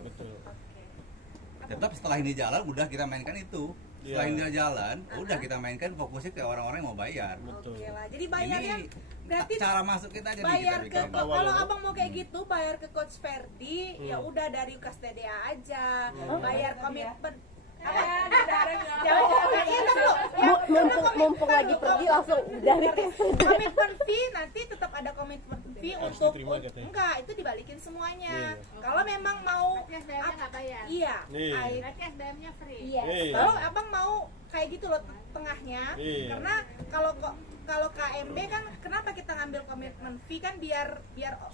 Tetap setelah ini jalan udah kita mainkan itu. Setelah ini jalan, udah kita mainkan fokusnya ke orang-orang yang mau bayar. Oke lah. Jadi bayarnya Ini berarti cara masuk kita aja nih bayar kita ke bikin. kalau abang mau kayak gitu bayar ke coach Ferdi ya udah dari UKAS TDA aja bayar komitmen Mumpung lagi pergi langsung dari komitmen fee nanti tetap ada komitmen fee Harus untuk diterima katanya. enggak itu dibalikin semuanya kalau memang mau SBM-nya nggak bayar. iya Iya. Berarti SBM-nya free. Iya. kalau abang mau kayak gitu loh tengahnya Iya. karena kalau KMB kan kenapa kita ngambil komitmen fee kan biar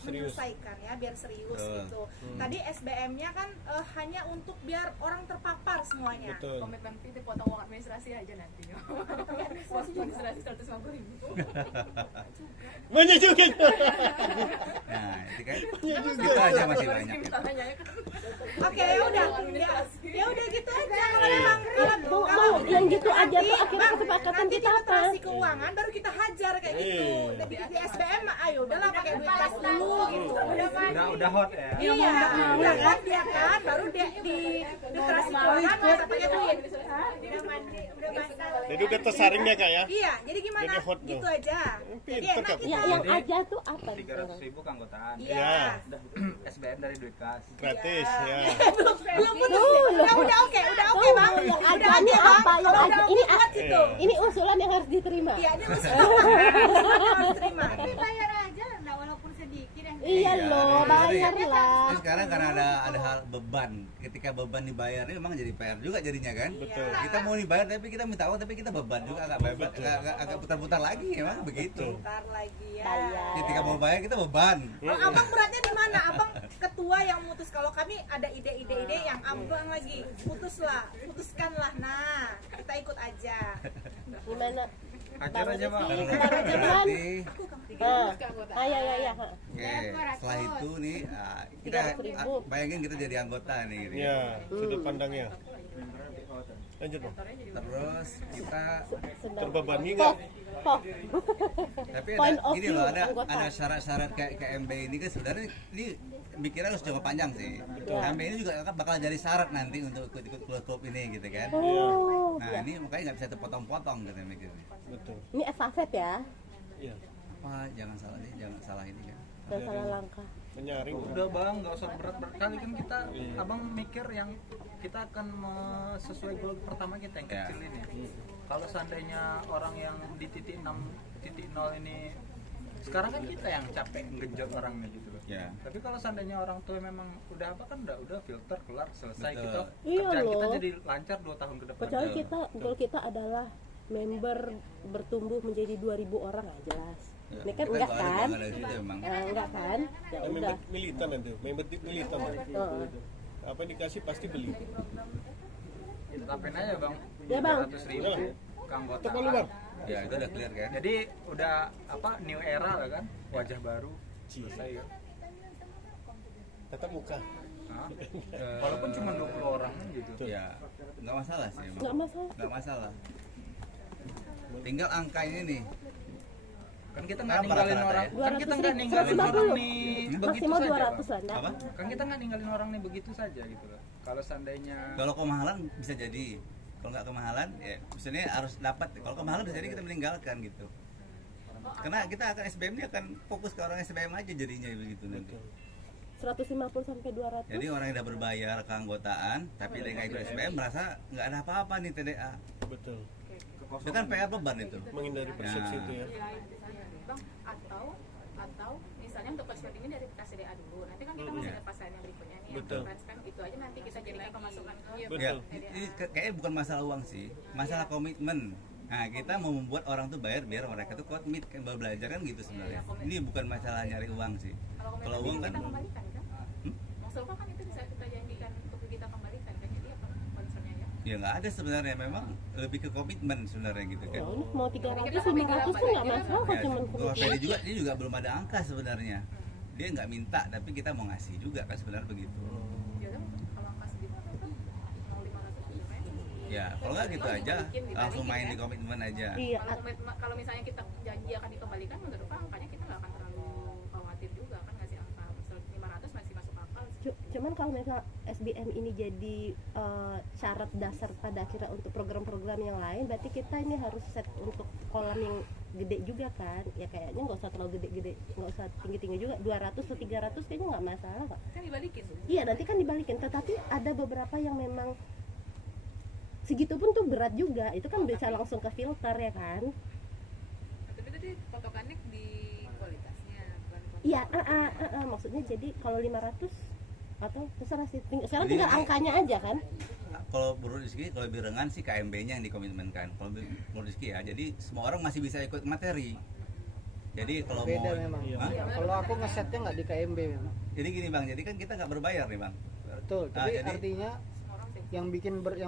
menyelesaikan ya biar serius gitu. Tadi SBM-nya kan hanya untuk biar orang terpapar semuanya. Komitmen fee dipotong uang administrasi aja nanti. Administrasi 150.000. Menunjukkan. Nah, itu kan kita aja masih banyak. Gitu. Oke ya udah gitu aja kalau memang mau yang gitu aja tuh akhirnya kesepakatan nanti kita di apa? literasi keuangan baru kita hajar kayak gitu. Di SBM ayo udahlah pakai duit kas dulu gitu. Udah hot ya. Iya kan baru di literasi keuangan masa pakai duit. Udah mandi. Jadi udah tersaringnya kak ya. Iya, jadi gimana? Jadi hot Gitu tuh. aja. Jadi Pinter, enak Kak. gitu. Ya, yang aja tuh apa? 300.000 keanggotaan. Iya. Udah SBM dari duit kas. Gratis ya. Belum putus ya. Udah oke Bang. Yang Udah aja oke nih Bang. apa? Yang Kalau aja udah ini buat situ. ini usulan yang harus diterima. Iya, ini harus terima. Tapi bayar aja lah walaupun sedikit. Iya loh, bayar lah. sekarang karena ada hal beban. Ketika beban dibayar ini memang jadi PR juga jadinya kan. Betul. Kita mau dibayar tapi kita minta uang tapi kita beban juga agak putar-putar lagi emang begitu. Bentar lagi ya. Ketika mau bayar kita beban. Oh, abang beratnya di mana? Abang ketua yang mutus. Kalau kami ada ide-ide yang abang lagi putuskanlah. Nah, kita ikut aja. Gimana? Ajar aja bang. Ya. Oke, setelah itu nih kita 300.000. bayangin kita jadi anggota nih gitu. Ya, sudut pandangnya. Lanjut Bang. Terus kita Terbebani nggak? tapi Point ada of gini view loh, anggota. ada syarat-syarat kayak KMB ini kan sebenarnya ini mikirnya harus jangka panjang sih. KMB ini juga kan bakal jadi syarat nanti untuk ikut klub ini gitu kan. Oh, Nah ini makanya nggak bisa terpotong-potong gitu mikirnya. Betul. ini estafet ya, Iya. Wah jangan salah nih, jangan salah ini kan. dan salah langkah. Menyaring. Udah bang, nggak usah berat-berat kali kan kita. Abang mikir yang kita akan sesuai goal pertama kita yang kecil ini. Kalau seandainya orang yang di titik 6.0 ini, sekarang kan kita yang capek ngegenjot orangnya gitu loh. Ya. Tapi kalau seandainya orang tua memang udah apa kan udah filter kelar selesai, Betul. kita Iya kerjaan kita loh. jadi lancar 2 tahun ke depan. Kecuali goal kita adalah member bertumbuh menjadi 2.000 orang, nggak jelas. Ini kan Kita enggak nggak ada kan? dari situ emang. Enggak kan? Ya Yang udah. member militan nanti, member militan. Heeh. Apa yang dikasih pasti beli. Tetapin aja bang. Ya, Bang. 200.000 keanggotaan. Tekan lu Bang. Ya itu udah clear kan. Jadi udah apa new era lah kan, wajah baru. Selesai kan. Tetap muka. Hah? Walaupun cuma 20 orang kan gitu. Ya nggak masalah sih emang. Nggak masalah. Nggak masalah. Tinggal angka ini nih. Kan kita nggak Apa ninggalin rata-rata orang, ya? kan kita nggak 200.000, ninggalin orang 150. nih begitu Maksimal saja. 200 Bang. lah. Apa? Kan kita nggak ninggalin orang nih begitu saja gitu loh. Kalau seandainya Kalau kemahalan bisa jadi. Kalau nggak kemahalan, ya misalnya harus dapat. Kalau kemahalan bisa jadi kita meninggalkan gitu. Karena kita akan SBM ini akan fokus ke orang SBM aja jadinya begitu nanti. 150 sampai 200. Jadi orang yang udah berbayar keanggotaan, tapi dia nggak ikut SBM merasa nggak ada apa-apa nih TDA. Betul. Itu kan PR beban itu. Menghindari persepsi itu ya. Bang, atau misalnya untuk password ini dari KCDA dulu, nanti kan kita masih ada pasangan yang berikutnya nih, Betul. yang kan itu aja nanti kita jadikan pemasukan ke Ya, Betul. ini kayaknya bukan masalah uang sih, masalah komitmen. Nah, kita mau membuat orang tuh bayar biar mereka tuh komit kan belajar kan gitu sebenarnya. Ini bukan masalah nyari uang sih. Kalau uang kan kita kembalikan kan? Maksudnya kan itu bisa kita janjikan untuk kita kembalikan kan, jadi apa concernnya ya? ya nggak ada sebenarnya, memang lebih ke komitmen sebenarnya gitu kan. Ya udah, mau 300, 500 tuh nggak masalah kok, Ya, cuman kalau komitmen. Feli juga dia juga belum ada angka sebenarnya. Dia nggak minta tapi kita mau ngasih juga kan sebenarnya begitu. Ya udah, kalau angka segitu apa? Mau 500 juga kan? Ya kalau nggak gitu aja langsung main di komitmen aja. Iya, Kalau misalnya kita janji akan dikembalikan, menurut Pak angkanya kita nggak akan terlalu khawatir juga kan, ngasih angka misal 500 masih masuk akal. cuman kalau misal SBM ini jadi syarat dasar pada akhirnya untuk program-program yang lain, berarti kita ini harus set untuk kolam yang gede juga kan. Ya kayaknya nggak usah terlalu gede-gede, nggak usah tinggi-tinggi juga, 200 atau 300 kayaknya nggak masalah kok. Kan dibalikin. Iya, nanti kan dibalikin, tetapi ada beberapa yang memang segitu pun tuh berat juga, itu kan bisa langsung ke filter ya kan. Tapi tadi potokannya di kualitasnya, bukan kualitas. Iya, maksudnya jadi kalau 500 atau terserah sih, sekarang Jadi tinggal ini- angkanya aja kan. Kalau menurut Rizky, kalau lebih ringan sih KMB-nya yang dikomitmenkan. Kalau menurut Rizky ya, jadi semua orang masih bisa ikut materi. Jadi kalau Beda mau, memang. Hah? Kalau aku ngesetnya nggak di KMB memang. Jadi gini bang, jadi kan kita nggak berbayar nih bang. Betul. Nah, Tapi jadi- artinya yang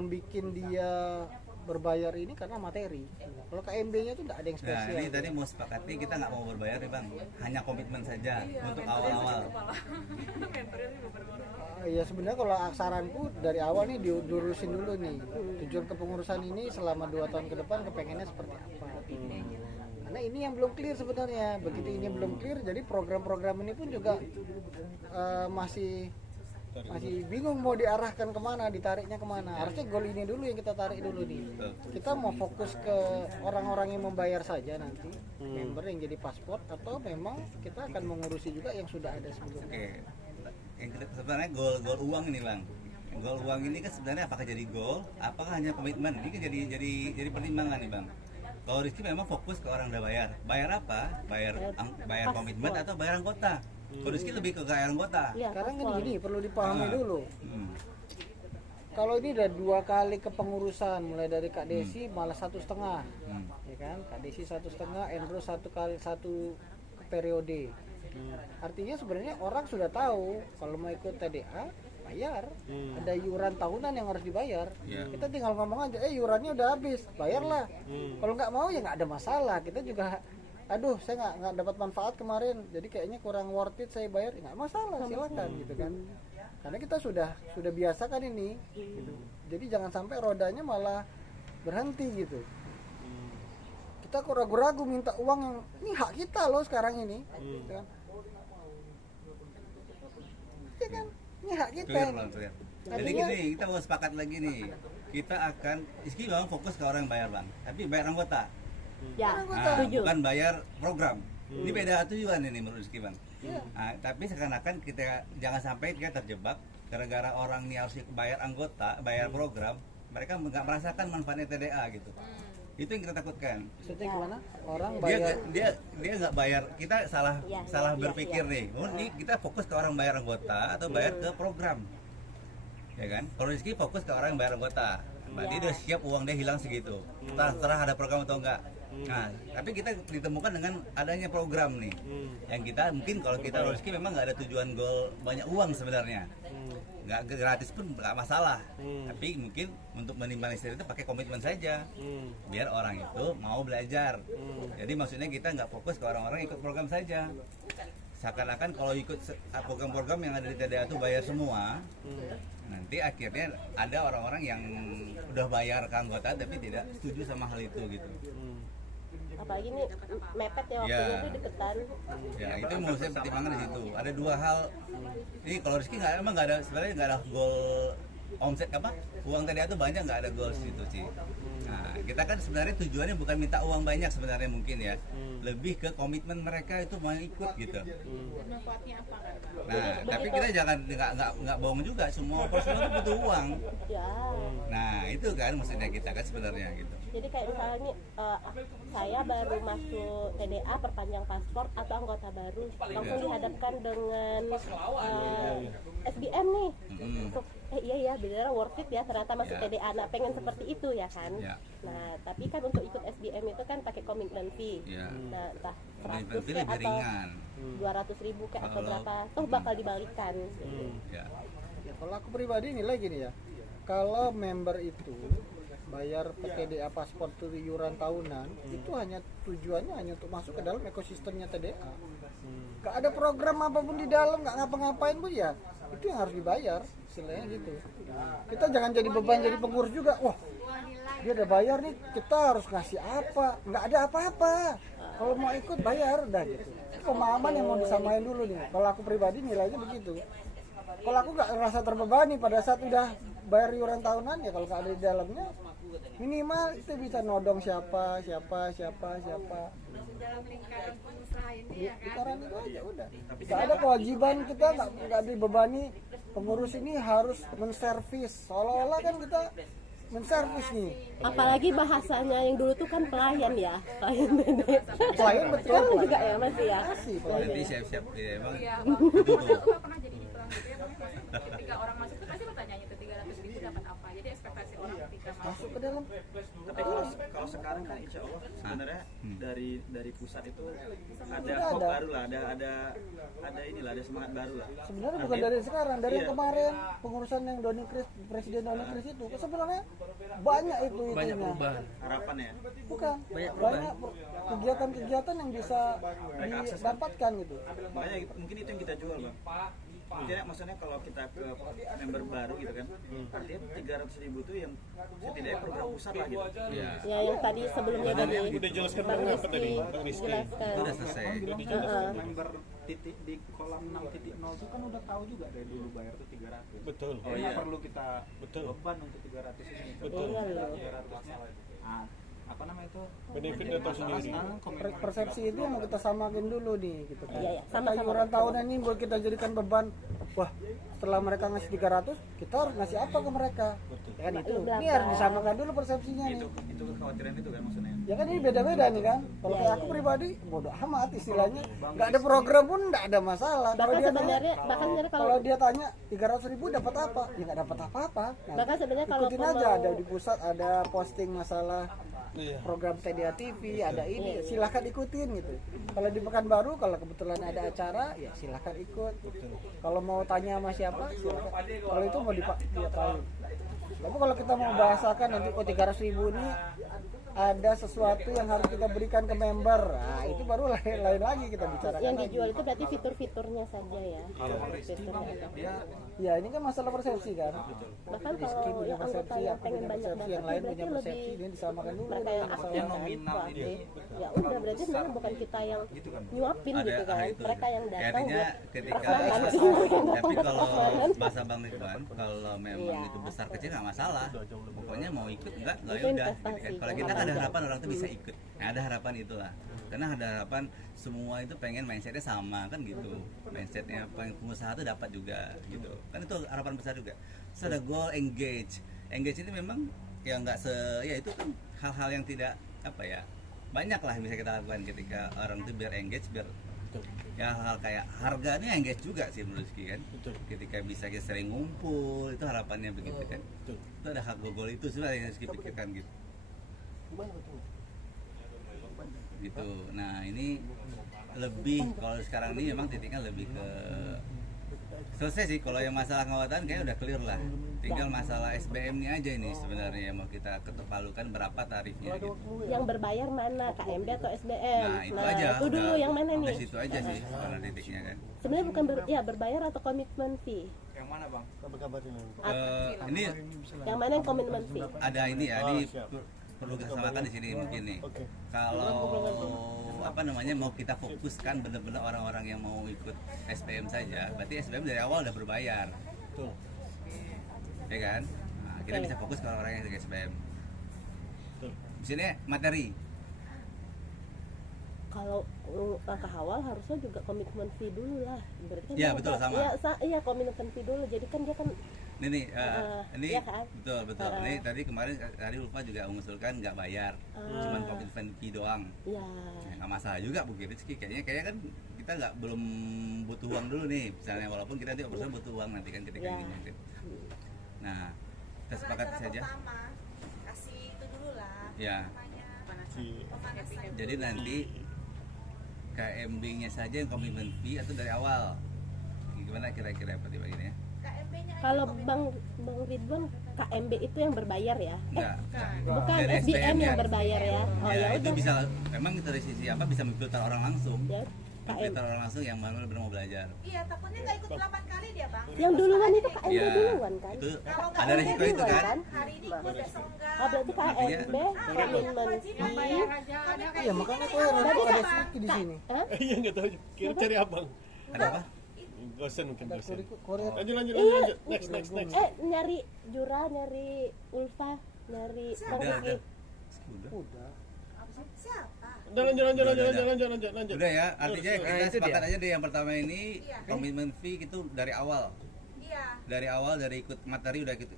bikin dia berbayar ini karena materi. Kalau KMB-nya tuh nggak ada yang Nah spesial. ini tadi mau sepakati kita nggak mau berbayar nih bang, hanya komitmen saja untuk awal-awal. Ya sebenarnya kalau aksaranku dari awal nih diurusin dulu nih tujuan kepengurusan ini selama 2 tahun ke depan kepengennya seperti apa. Karena ini yang belum clear sebenarnya. Begitu ini belum clear, jadi program-program ini pun juga masih bingung mau diarahkan kemana, ditariknya kemana. Harusnya goal ini dulu yang kita tarik dulu nih. Kita mau fokus ke orang-orang yang membayar saja nanti, member yang jadi paspor, atau memang kita akan mengurusi juga yang sudah ada sebelumnya. Oke, yang kita sebenarnya goal uang ini bang. Goal uang ini kan sebenarnya apakah jadi goal, apakah hanya komitmen? Ini kan jadi pertimbangan nih bang. Kalau Rizky memang fokus ke orang udah bayar. Bayar apa? Bayar komitmen atau bayar anggota? Kalau Rizky lebih ke gaya anggota. Iya, Sekarang kan paspor. gini, perlu dipahami Ah. dulu. Hmm. Kalau ini udah 2 kali kepengurusan, mulai dari Kak Desi malah 1,5, ya kan? Kak Desi 1,5, Endro 1 kali 1 periode. Artinya sebenarnya orang sudah tahu kalau mau ikut TDA bayar, ada iuran tahunan yang harus dibayar. Iya. Kita tinggal ngomong aja, iurannya udah habis, bayarlah. Kalau nggak mau ya nggak ada masalah. Kita juga, aduh saya nggak dapat manfaat kemarin, jadi kayaknya kurang worth it saya bayar, ya nggak masalah, silakan gitu kan. Karena kita sudah biasakan ini, gitu. Jadi jangan sampai rodanya malah berhenti gitu. Kita kok ragu-ragu minta uang yang ini hak kita loh sekarang ini, gitu kan? Iya kan? Ini hak kita. Clear, Ini. Bang, clear. Jadi Artinya- gini, kita mau sepakat lagi nih. Kita akan, Rizky Bang fokus ke orang yang bayar Bang, tapi bayar anggota. Ya, Nah, setuju. bukan bayar program. Ini beda tujuan ini menurut Rizky Bang. Iya. Nah, tapi seakan-akan kita jangan sampai kita terjebak gara-gara orang ini harus bayar anggota, bayar program, mereka nggak merasakan manfaatnya TDA gitu. Itu yang kita takutkan. Maksudnya gimana? Orang Dia bayar dia nggak bayar, kita salah Ya, salah ya, berpikir ya. nih. Oh, ini kita fokus ke orang bayar anggota atau bayar ke program, ya kan? Kalau Rizky fokus ke orang yang bayar anggota, berarti Ya. dia siap uang dia hilang segitu. Terserah ada program atau enggak. Nah, tapi kita ditemukan dengan adanya program nih, yang kita mungkin kalau kita Rizky memang nggak ada tujuan goal banyak uang sebenarnya, nggak gratis pun nggak masalah. Tapi mungkin untuk menimbang itu pakai komitmen saja, biar orang itu mau belajar. Jadi maksudnya kita nggak fokus ke orang-orang ikut program saja. Seakan-akan kalau ikut program-program yang ada di TDA itu bayar semua, nanti akhirnya ada orang-orang yang udah bayar ke anggota tapi tidak setuju sama hal itu gitu. Apalagi ini mepet ya waktunya Ya. tuh deketan. Ya itu mau saya pertimbangkan di situ. Ada 2 hal. Ini kalau Rizky emang nggak ada, sebenarnya nggak ada goal omset apa? Uang TDA itu banyak, nggak ada goal situ sih. Nah, kita kan sebenarnya tujuannya bukan minta uang banyak sebenarnya mungkin ya. Lebih ke komitmen mereka itu mau ikut gitu. Manfaatnya apa kan? Nah, tapi kita jangan nggak bohong juga, semua personal itu butuh uang. Ya. Nah, itu kan maksudnya kita kan sebenarnya gitu. Jadi kayak misalnya nih, saya baru masuk TDA perpanjang paspor atau anggota baru, langsung dihadapkan dengan SBM nih. Untuk iya ya bener worth it ya ternyata masuk Ya. TDA. Nah pengen seperti itu ya kan. Ya. Nah tapi kan untuk ikut SBM itu kan pakai komitmen fee. Ya. Nah entah Komitmen 100 fee kayak lebih atau ringan. 200.000 kayak atau Kalau- berapa, toh bakal dibalikan. Ya. Ya, kalau aku pribadi nilai gini ya, kalau member itu bayar TDA paspor tuh iuran tahunan, itu hanya tujuannya hanya untuk masuk ke dalam ekosistemnya TDA. Gak ada program apapun di dalam, gak ngapa-ngapain pun ya, itu yang harus dibayar, istilahnya gitu. Kita jangan jadi beban jadi pengurus juga. Wah, dia udah bayar nih, kita harus ngasih apa? Nggak ada apa-apa. Kalau mau ikut bayar udah gitu. Itu pemahaman yang mau disamain dulu nih. Kalau aku pribadi nilainya begitu. Kalau aku nggak ngerasa terbebani pada saat udah bayar iuran tahunan ya, kalau nggak ada di dalamnya minimal itu bisa nodong siapa. dalam lingkaran pengusaha ini Di ya kan. lingkaran itu aja udah. Nggak ada kewajiban kita, nggak dibebani pengurus ini harus menservis. Seolah-olah kan kita menservis nih. Apalagi bahasanya yang dulu tuh kan pelayan ya, pelayan nenek. Pelayan betul. Sekarang juga ya masih ya. Masih Nanti pelayan. siap-siap ya, emang Iya, itu tuh. Bang pernah jadi di pelang gitu ya, Bang. Ketika orang masuk tuh pasti pertanyaannya itu 300.000 dapat apa. Jadi ekspektasi orang ketika masuk Masuk ke dalam. Tapi kalau sekarang kan insya Allah sebenarnya dari pusat itu ada Sudah hope ada. baru lah, ada inilah, ada semangat baru lah. Sebenarnya bukan dari sekarang, dari yang Iya. kemarin pengurusan yang Presiden Doni Kris itu sebenarnya banyak itu Banyak itunya. perubahan. Harapan ya. Bukan, Banyak banyak kegiatan-kegiatan yang bisa Mereka akses, kan? didapatkan gitu. Makanya mungkin itu yang kita jual bang. Maksudnya kalau kita ke member baru gitu kan, artinya 300.000 tuh yang setidaknya program pusat lah gitu. Ya. Ya yang tadi sebelumnya dari Udah jelaskan Bang berapa Rizky tadi, Bang Rizky? jelaskan. Itu udah selesai. Member titik di kolam 6.0 itu kan udah tahu juga dari dulu bayar tuh 300. Betul. Oh iya. Perlu kita Betul. beban untuk 300 ini. Betul. Iya loh. 300 nya. Nah, apa namanya itu Benefitnya tahu sendiri. Persepsi itu yang mau kita samakan dulu nih gitu kan. Iya, iya. Karena Sama-sama. iuran tahunan ini boleh kita jadikan beban. Wah, setelah mereka ngasih 300, kita harus ngasih apa ke mereka? Ya kan itu. Ini harus disamakan dulu persepsinya nih. Itu kekhawatiran itu kan maksudnya. Ya kan ini beda-beda nih kan. Kalau kayak aku pribadi bodoh amat istilahnya. Nggak ada program pun nggak ada masalah. Kalau Bahkan dia sebenarnya tanya, bahkan sebenarnya kalau kalau dia tanya 300.000 dapat apa? Ya nggak dapat apa-apa. Nah, bahkan sebenarnya kalau ikutin aja, ada di pusat ada posting masalah program TDA TV, ada ini, silahkan ikutin gitu. Kalau di Pekanbaru, kalau kebetulan ada acara, ya silahkan ikut. Kalau mau tanya sama siapa, silahkan. Kalau itu mau diapain. Tapi kalau kita mau bahasakan nanti 300.000 ini ada sesuatu yang harus kita berikan ke member, nah itu baru lain lagi kita bicarakan. yang lagi. dijual itu berarti fitur-fiturnya saja ya. kalau Rizky bang dia Ya ini kan masalah persepsi kan. Bahkan Rizky kalau punya yang anggota persepsi, yang aku pengen punya banyak persepsi, yang dapat lain berarti punya persepsi, lebih ini disamakan dulu. mereka yang aktif yang kan. nominal Wah, ini ya udah berarti sebenarnya bukan kita yang gitu kan. nyuapin Ada gitu kan, itu. mereka yang datang Artinya buat ketika prasmanan. tapi kalau bahasa Bang Ridwan, kalau memang Iya. itu besar kecil nggak masalah. Pokoknya mau ikut enggak Itu ya udah. investasi. Gitu kan. Kalau kita kan ada harapan orang tuh bisa ikut. Nah, ada harapan itulah. Karena ada harapan semua itu pengen mindsetnya sama kan gitu. Mindsetnya pengusaha tuh dapat juga gitu. Kan itu harapan besar juga. So ada goal engage. Engage itu memang ya nggak ya itu kan hal-hal yang tidak apa ya banyak lah yang bisa kita lakukan ketika orang tuh biar engage biar ya hal kayak harganya engage juga sih menurut Rizky kan. Ketika bisa kita sering ngumpul itu harapannya begitu kan. Itu ada hak gogol itu sebenarnya yang Rizky pikirkan gitu. Gitu. Nah ini lebih kalau sekarang ini memang titiknya lebih ke selesai sih. Kalau yang masalah pengawasan kayak udah clear lah. Tinggal masalah SBM-nya aja ini sebenarnya yang mau kita ketuk palukan berapa tarifnya gitu. Yang berbayar mana, KMB atau SBM? Nah itu aja. Itu dulu udah- yang mana udah nih? situ aja sih sebenarnya titiknya kan. Sebenarnya bukan berbayar atau komitmen fee. Yang mana bang? Kabar-kabarin nanti. Ini Yang mana yang komitmen fee? ada ini ya, Oh, ini siap. perlu kita samakan di sini mungkin nih. Oke. Kalau apa namanya mau kita fokuskan benar-benar orang-orang yang mau ikut SBM saja, berarti SBM dari awal udah berbayar, ya kan? Nah, kita bisa fokus ke orang-orang yang ikut SBM. Di sini materi. Kalau langkah awal harusnya juga komitmen fee dulu lah. Berarti kan Iya, dia betul, udah- sama. Iya, komitmen fee dulu. Jadi kan dia kan Ini ini iya kan? betul. Ini tadi kemarin Ulfa juga mengusulkan nggak bayar, cuman komitmen fee doang. ya Ya, nggak masalah juga Bu Rizky, kayaknya kan kita nggak belum butuh uang dulu nih misalnya, walaupun kita nanti operasional butuh uang nanti kan ketika Ya. ini nanti. Nah kita Karena sepakat cara saja pertama kasih itu dulu lah ya. namanya Si- pemanasan. Jadi nanti KMB-nya saja yang komitmen fee atau dari awal gimana kira-kira seperti begini ya? KMB-nya aja kalau komitmen. Bang Ridwan KMB itu yang berbayar ya? Enggak. Bukan Dari SBM yang SBM-nya. berbayar ya? Oh Ya, ya itu udah. bisa memang dari sisi apa bisa memfilter orang langsung. Ya, Memfilter orang langsung yang benar-benar mau belajar. Iya, takutnya nggak ikut 8 kali dia bang. Yang duluan itu KMB Ya, duluan kan? itu Kalau nggak ada resiko itu duluan kan. hari ini ikut besok enggak. Oh berarti Artinya- KMB komitmen fee. Iya makanya aku heran kok ada Rizky di sini. Hah? Iya nggak tahu. Kira cari abang. Ada apa? Bosan mungkin Ada bosan. Korea. Lanjut. Iya. Next. Nyari Jura, nyari Ulfa, nyari Bang Udah, Rizky. udah. Udah. Siapa? Udah lanjut. Udah ya, artinya kita itu sepakat dia. aja deh yang pertama ini Iya. komitmen fee itu dari awal. Iya. Dari awal dari ikut materi udah ikut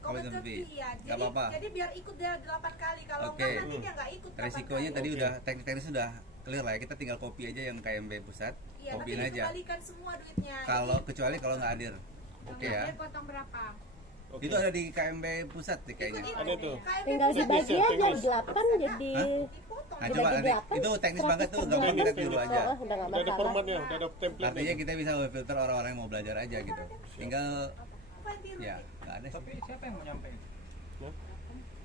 komitmen Komitmen fee. fee ya. Nggak apa-apa. Jadi biar ikut dia 8 kali. Kalau Oke. enggak nanti dia nggak ikut 8 Resikonya kali. tadi udah teknis sudah clear lah ya. Kita tinggal copy aja yang KMB pusat, Iya, nanti copyin aja. dikembalikan semua duitnya. Kalau kecuali kalau nggak hadir. Oke ya. Dia potong berapa? Itu ada di KMB pusat deh kayaknya. Ada tuh. Tinggal dibagi aja 8 jadi Nah, dibagi coba nanti 8, itu teknis banget tuh, 100 gampang kita per dulu bulan. aja. Oh, udah nggak Udah ada masalah. formatnya, udah ada template. Artinya kita bisa filter orang-orang yang mau belajar aja gitu. Tinggal ya nggak ada sih. Tapi siapa yang mau nyampein?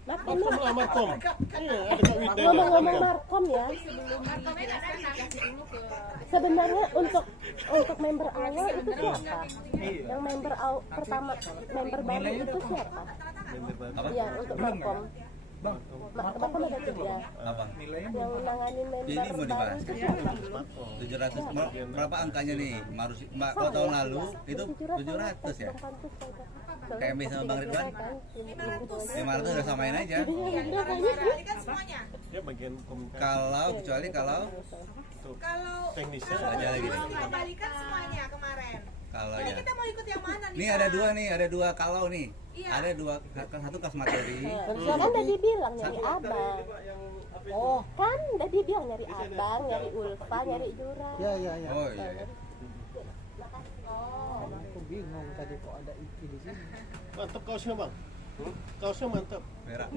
Markom Markom lah. lah, Markom. Iya, ada Kak Wida. Ngomong-ngomong Markom ya, Sebelum dijelaskan dikasih dulu ke sebenarnya untuk member awal itu siapa? Yang member pertama member baru itu siapa? Apa? Ya untuk Markom. Bang, Bapak ada 3 Apa? nilainya yang nanganin member Ini mau dibahas. baru. 700 berapa angkanya nih? Kalau tahun lalu itu 700 ya. Kayak Emi sama Bang Ridwan. 500 udah samain aja. Iya, balikan semuanya. Dia bagian komunikasi. Kecuali kalau Kalau Teknisnya aja lagi nih. kalau nggak balikan semuanya kemarin. Kalau Jadi ya. kita mau ikut yang mana nih? Nih Kak? ada dua kalau nih. Iya. Ada dua, satu kas materi. Kan udah dibilang nyari abang. Oh, Kan udah dibilang nyari abang, nyari Ulfa, nyari Jurang. ya ya ya. Oh iya. Aku bingung tadi kok ada Iki di sini. Mantap kaosnya bang. Kaosnya mantap. Merah.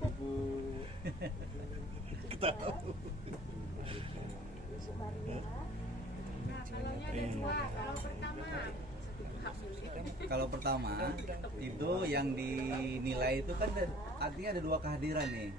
Ibu kita Nah, kalaunya ada 2, kalau pertama Kalau pertama itu yang dinilai itu kan artinya ada 2 kehadiran nih.